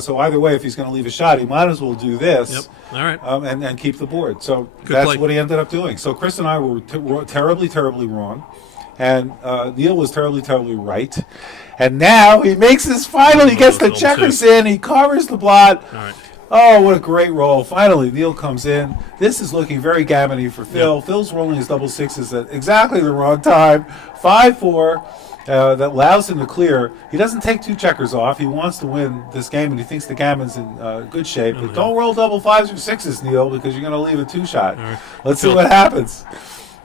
so either way, if he's going to leave a shot, he might as well do this. Yep. All right. And keep the board. So Good that's play. what he ended up doing. So Chris and I were terribly, terribly wrong. And Neil was terribly, terribly right. And now he makes his final. He gets the checkers in. He covers the blot. All right. Oh, what a great roll. Finally, Neil comes in. This is looking very gammony for Phil. Yep. Phil's rolling his double sixes at exactly the wrong time. 5-4. That allows him to clear. He doesn't take 2 checkers off. He wants to win this game, and he thinks the gammon's in good shape. But don't roll double 5s or 6s, Neil, because you're going to leave a 2-shot. Right. Let's see what happens.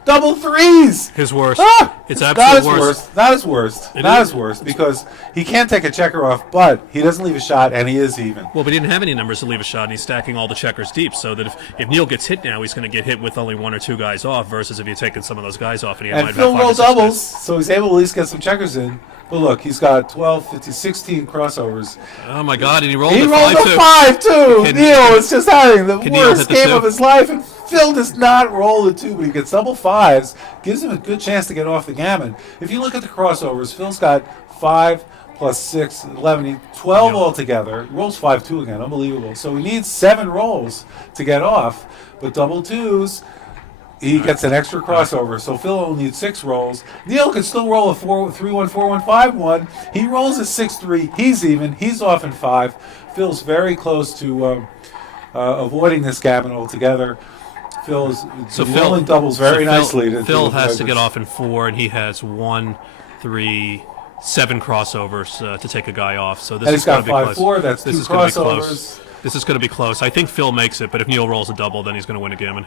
Double 3s! His worst. It's not absolute his worst. Not his worst. Not his worst, because he can't take a checker off, but he doesn't leave a shot, and he is even. Well, but he didn't have any numbers to leave a shot, and he's stacking all the checkers deep, so that if Neil gets hit now, he's going to get hit with only 1 or 2 guys off, versus if you're taking some of those guys off. And Phil rolled doubles, so he's able to at least get some checkers in. But look, he's got 12, 15, 16 crossovers. Oh, my God, and he rolled He a rolled 5, a 5, too. Can- Neil is just having the Neil worst hit the game 2? of his life, and Phil does not roll the 2, but he gets double 5s, gives him a good chance to get off the gammon. If you look at the crossovers, Phil's got 5 plus 6, 11, 12 altogether. He rolls 5-2 again, unbelievable. So he needs 7 rolls to get off, but double 2s, he gets an extra crossover. So Phil only needs 6 rolls. Neil can still roll a 3-1, 4-1, 5-1. He rolls a 6-3. He's even. He's off in 5. Phil's very close to avoiding this gammon altogether. Phil's rolling doubles very nicely. Phil has to get off in 4, and he has 1, 3, 7 crossovers to take a guy off. So this and is he's got going to be close. 5-4. That's this 2 is going to be crossovers. close. This is going to be close. I think Phil makes it, but if Neil rolls a double, then he's going to win a gammon.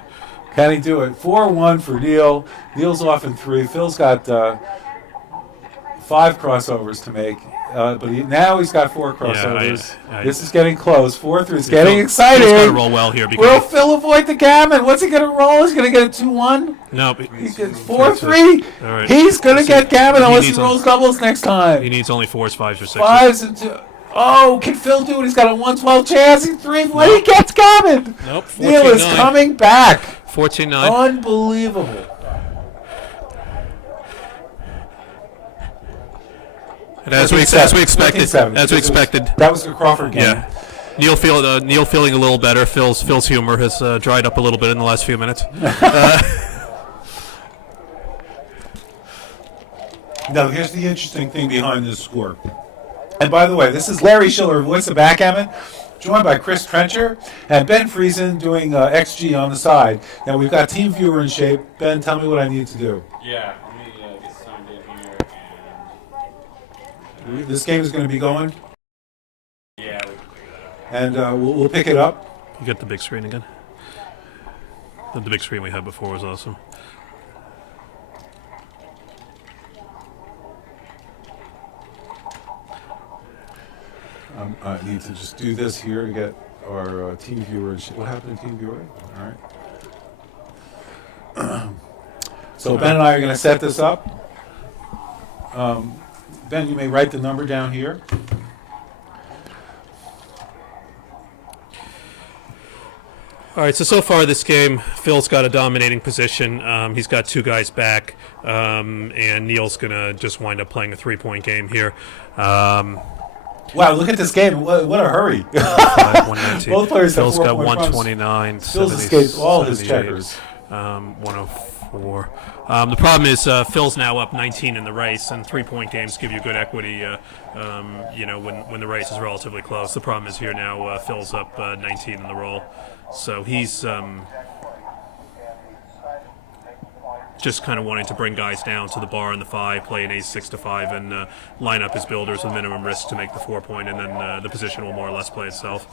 Can he do it? 4-1 for Neil. Neil's off in 3. Phil's got 5 crossovers to make. But now he's got 4 crossovers. This is getting close. 4-3. It's getting exciting. He's got to roll well here. Will Phil avoid the gammon? What's he going to roll? He's going to get a 2-1? No. He gets 4-3. All right. He's going to get gammon unless he rolls doubles next time. He needs only 4s, 5s, or 6s. 5s and 2. Oh, can Phil do it? He's got a 1-12 chance. He's 3. When he gets gammon. Nope. Neil is coming back. 14-9. Unbelievable. And as we expected, that was the Crawford game. Yeah. Neil feeling a little better. Phil's humor has dried up a little bit in the last few minutes. Now, here's the interesting thing behind this score. And by the way, this is Larry Shiller, voice of Backgammon, joined by Chris Trencher and Ben Friesen doing XG on the side. Now, we've got Team Viewer in shape. Ben, tell me what I need to do. Yeah, let me get signed in here. And This game is going to be going, yeah, we can figure that out. and we'll pick it up. You got the big screen again? The big screen we had before was awesome. I need to just do this here to get our Team Viewer in shape. What happened to Team Viewer? All right. So Ben and I are going to set this up. Ben, you may write the number down here. All right, so far this game, Phil's got a dominating position. He's got 2 guys back, and Neil's going to just wind up playing a 3-point game here. Wow, look at this game. What a hurry. 119. Both players have Phil's 4 got point 129, Phil's escaped all his 78, checkers. 104. The problem is Phil's now up 19 in the race, and 3-point games give you good equity. When the race is relatively close. The problem is here now Phil's up 19 in the roll, so he's just kind of wanting to bring guys down to the bar in the 5, play an ace 6-5, and line up his builders with minimum risk to make the 4-point, and then the position will more or less play itself.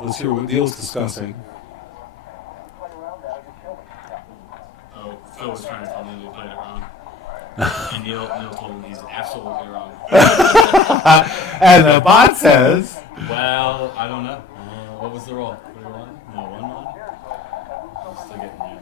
Let's hear what Neil's discussing. Oh, Phil was trying to tell me we played it wrong. And Neil told him he's absolutely wrong. And the bot says, Well, I don't know. What was the roll? 3-1? No, 1-1? I'm still getting there.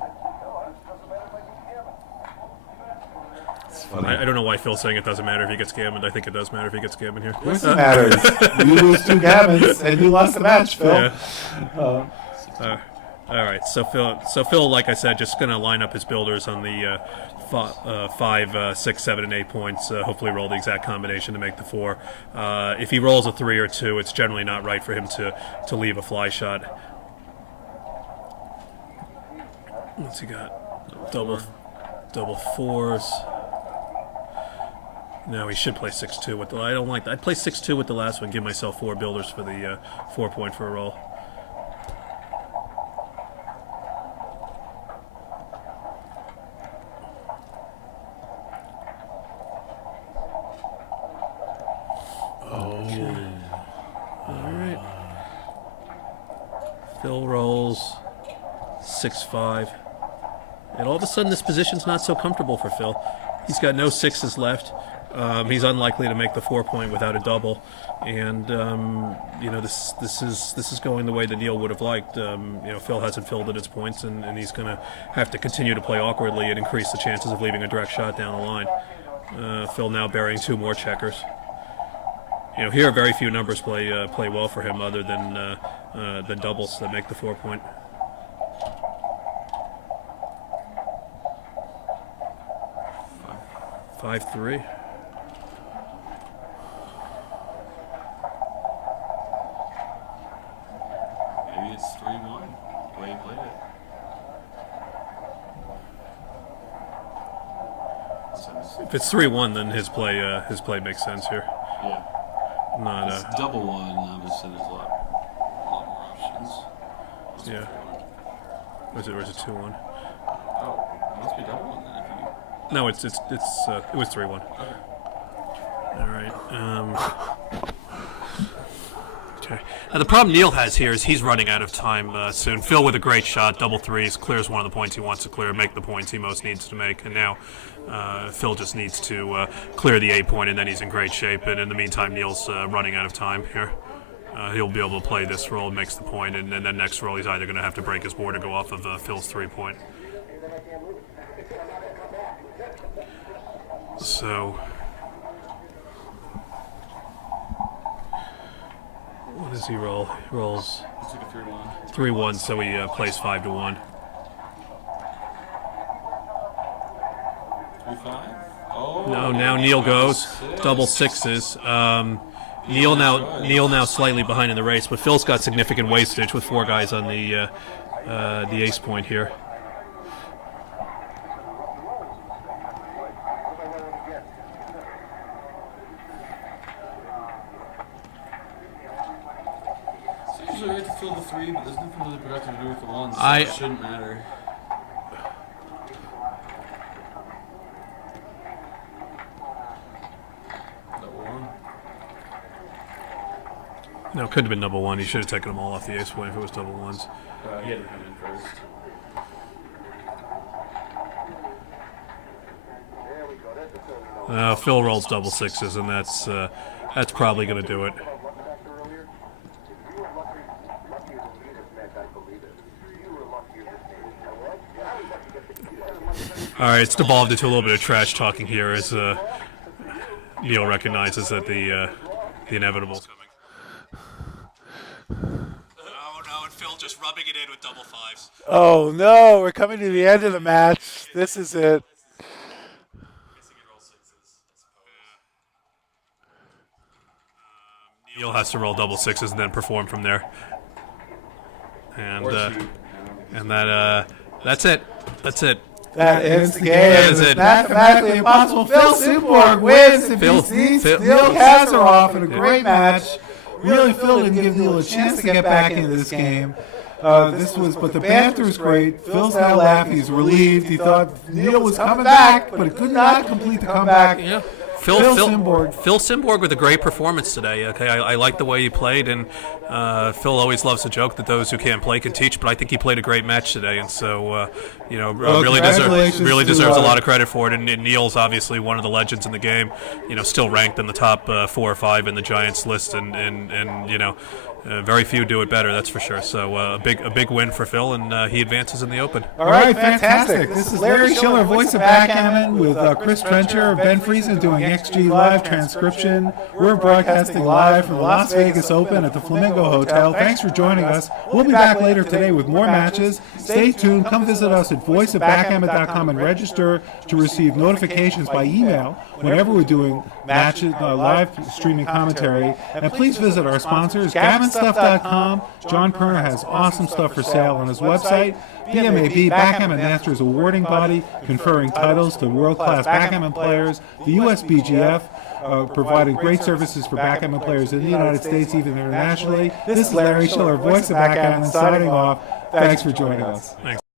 I don't know why Phil's saying it doesn't matter if he gets gammoned. I think it does matter if he gets gammoned here. of course it matters. You lose 2 gammons, and you lost the match, Phil. Yeah. All right, so Phil, like I said, just going to line up his builders on the 5, 6, 7, and 8 points. Hopefully, roll the exact combination to make the 4. If he rolls a 3 or 2, it's generally not right for him to leave a fly shot. What's he got? Double 4s. No, he should play 6-2 with the. I don't like that. I'd play 6-2 with the last one. Give myself 4 builders for the 4 point for a roll. Phil rolls 6-5. And all of a sudden, this position's not so comfortable for Phil. He's got no 6s left. He's unlikely to make the 4 point without a double. And, this is going the way that Neil would have liked. Phil hasn't filled at his points, and he's going to have to continue to play awkwardly and increase the chances of leaving a direct shot down the line. Phil now burying 2 more checkers. Here very few numbers play well for him other than doubles that make the 4 point. Five, 3. Maybe it's 3-1. The way he played it. If it's 3-1, then his play makes sense here. Yeah. Not It's double 1, obviously there's a lot more options. yeah. Or is it 2-1? Oh, it must be double 1 then if you... No, it was 3-1. Okay. All right. Okay. Now the problem Neil has here is he's running out of time soon. Phil with a great shot, double 3s, clears one of the points he wants to clear, make the points he most needs to make, and now Phil just needs to clear the 8 point, and then he's in great shape. And in the meantime, Neil's running out of time here. He'll be able to play this roll, makes the point, and then next roll he's either going to have to break his board or go off of Phil's 3 point. So, what does he roll? He rolls It's like a 3-1. 3-1, so he plays 5-1. 3-5? Oh. No, now Neil goes double 6s. Neil now slightly behind in the race, but Phil's got significant wastage with 4 guys on the ace point here. It's usually right to fill the 3, but there's nothing really productive to do with the 1, so I- it shouldn't matter. No, it could have been double 1. He should have taken them all off the ace point if it was double 1s. He had to come in first. Phil rolls double 6s, and that's probably going to do it. All right, it's devolved into a little bit of trash talking here as Neil recognizes that the inevitable is coming. Oh no, and Phil just rubbing it in with double 5s. oh no, we're coming to the end of the match. This is it. Neil has to roll double 6s and then perform from there. And that's it. That's it. That ends the game. That is It's it. mathematically impossible. Phil Simborg wins and Phil- beats Phil- Neil Kazaroff in a great match. Really, Phil didn't give Neil a chance to get back into this game. But the banter was great. Phil's now laughing. He's relieved. He thought Neil was coming back, but he could not complete the comeback. Yeah. Phil Simborg. Phil Simborg with a great performance today. Okay, I like the way he played, and Phil always loves to joke that those who can't play can teach. But I think he played a great match today, and so really deserves a lot of credit for it. And Neil's obviously one of the legends in the game. Still ranked in the top 4 or 5 in the Giants list, and very few do it better, that's for sure. So a big win for Phil, and he advances in the Open. All right, fantastic. This is Larry Shiller, voice of Backgammon, with Chris Trencher, Ben Friesen doing XG Live transcription. We're broadcasting live from the Las Vegas Open at the Flamingo Hotel. Thanks for joining us. We'll be back later today with more matches. Stay tuned. Come visit us at voiceofbackgammon.com and register to receive notifications by email whenever we're doing matches, live streaming commentary. And please visit our sponsors, GammonStuff.com. John Perner has awesome stuff for sale on his website. BMAB, Backgammon Masters awarding body, conferring titles to world-class backgammon players. The USBGF, providing great services for backgammon players in the United States, even internationally. This is Larry Shiller, voice of Backgammon, signing off. Thanks for joining us. Thanks.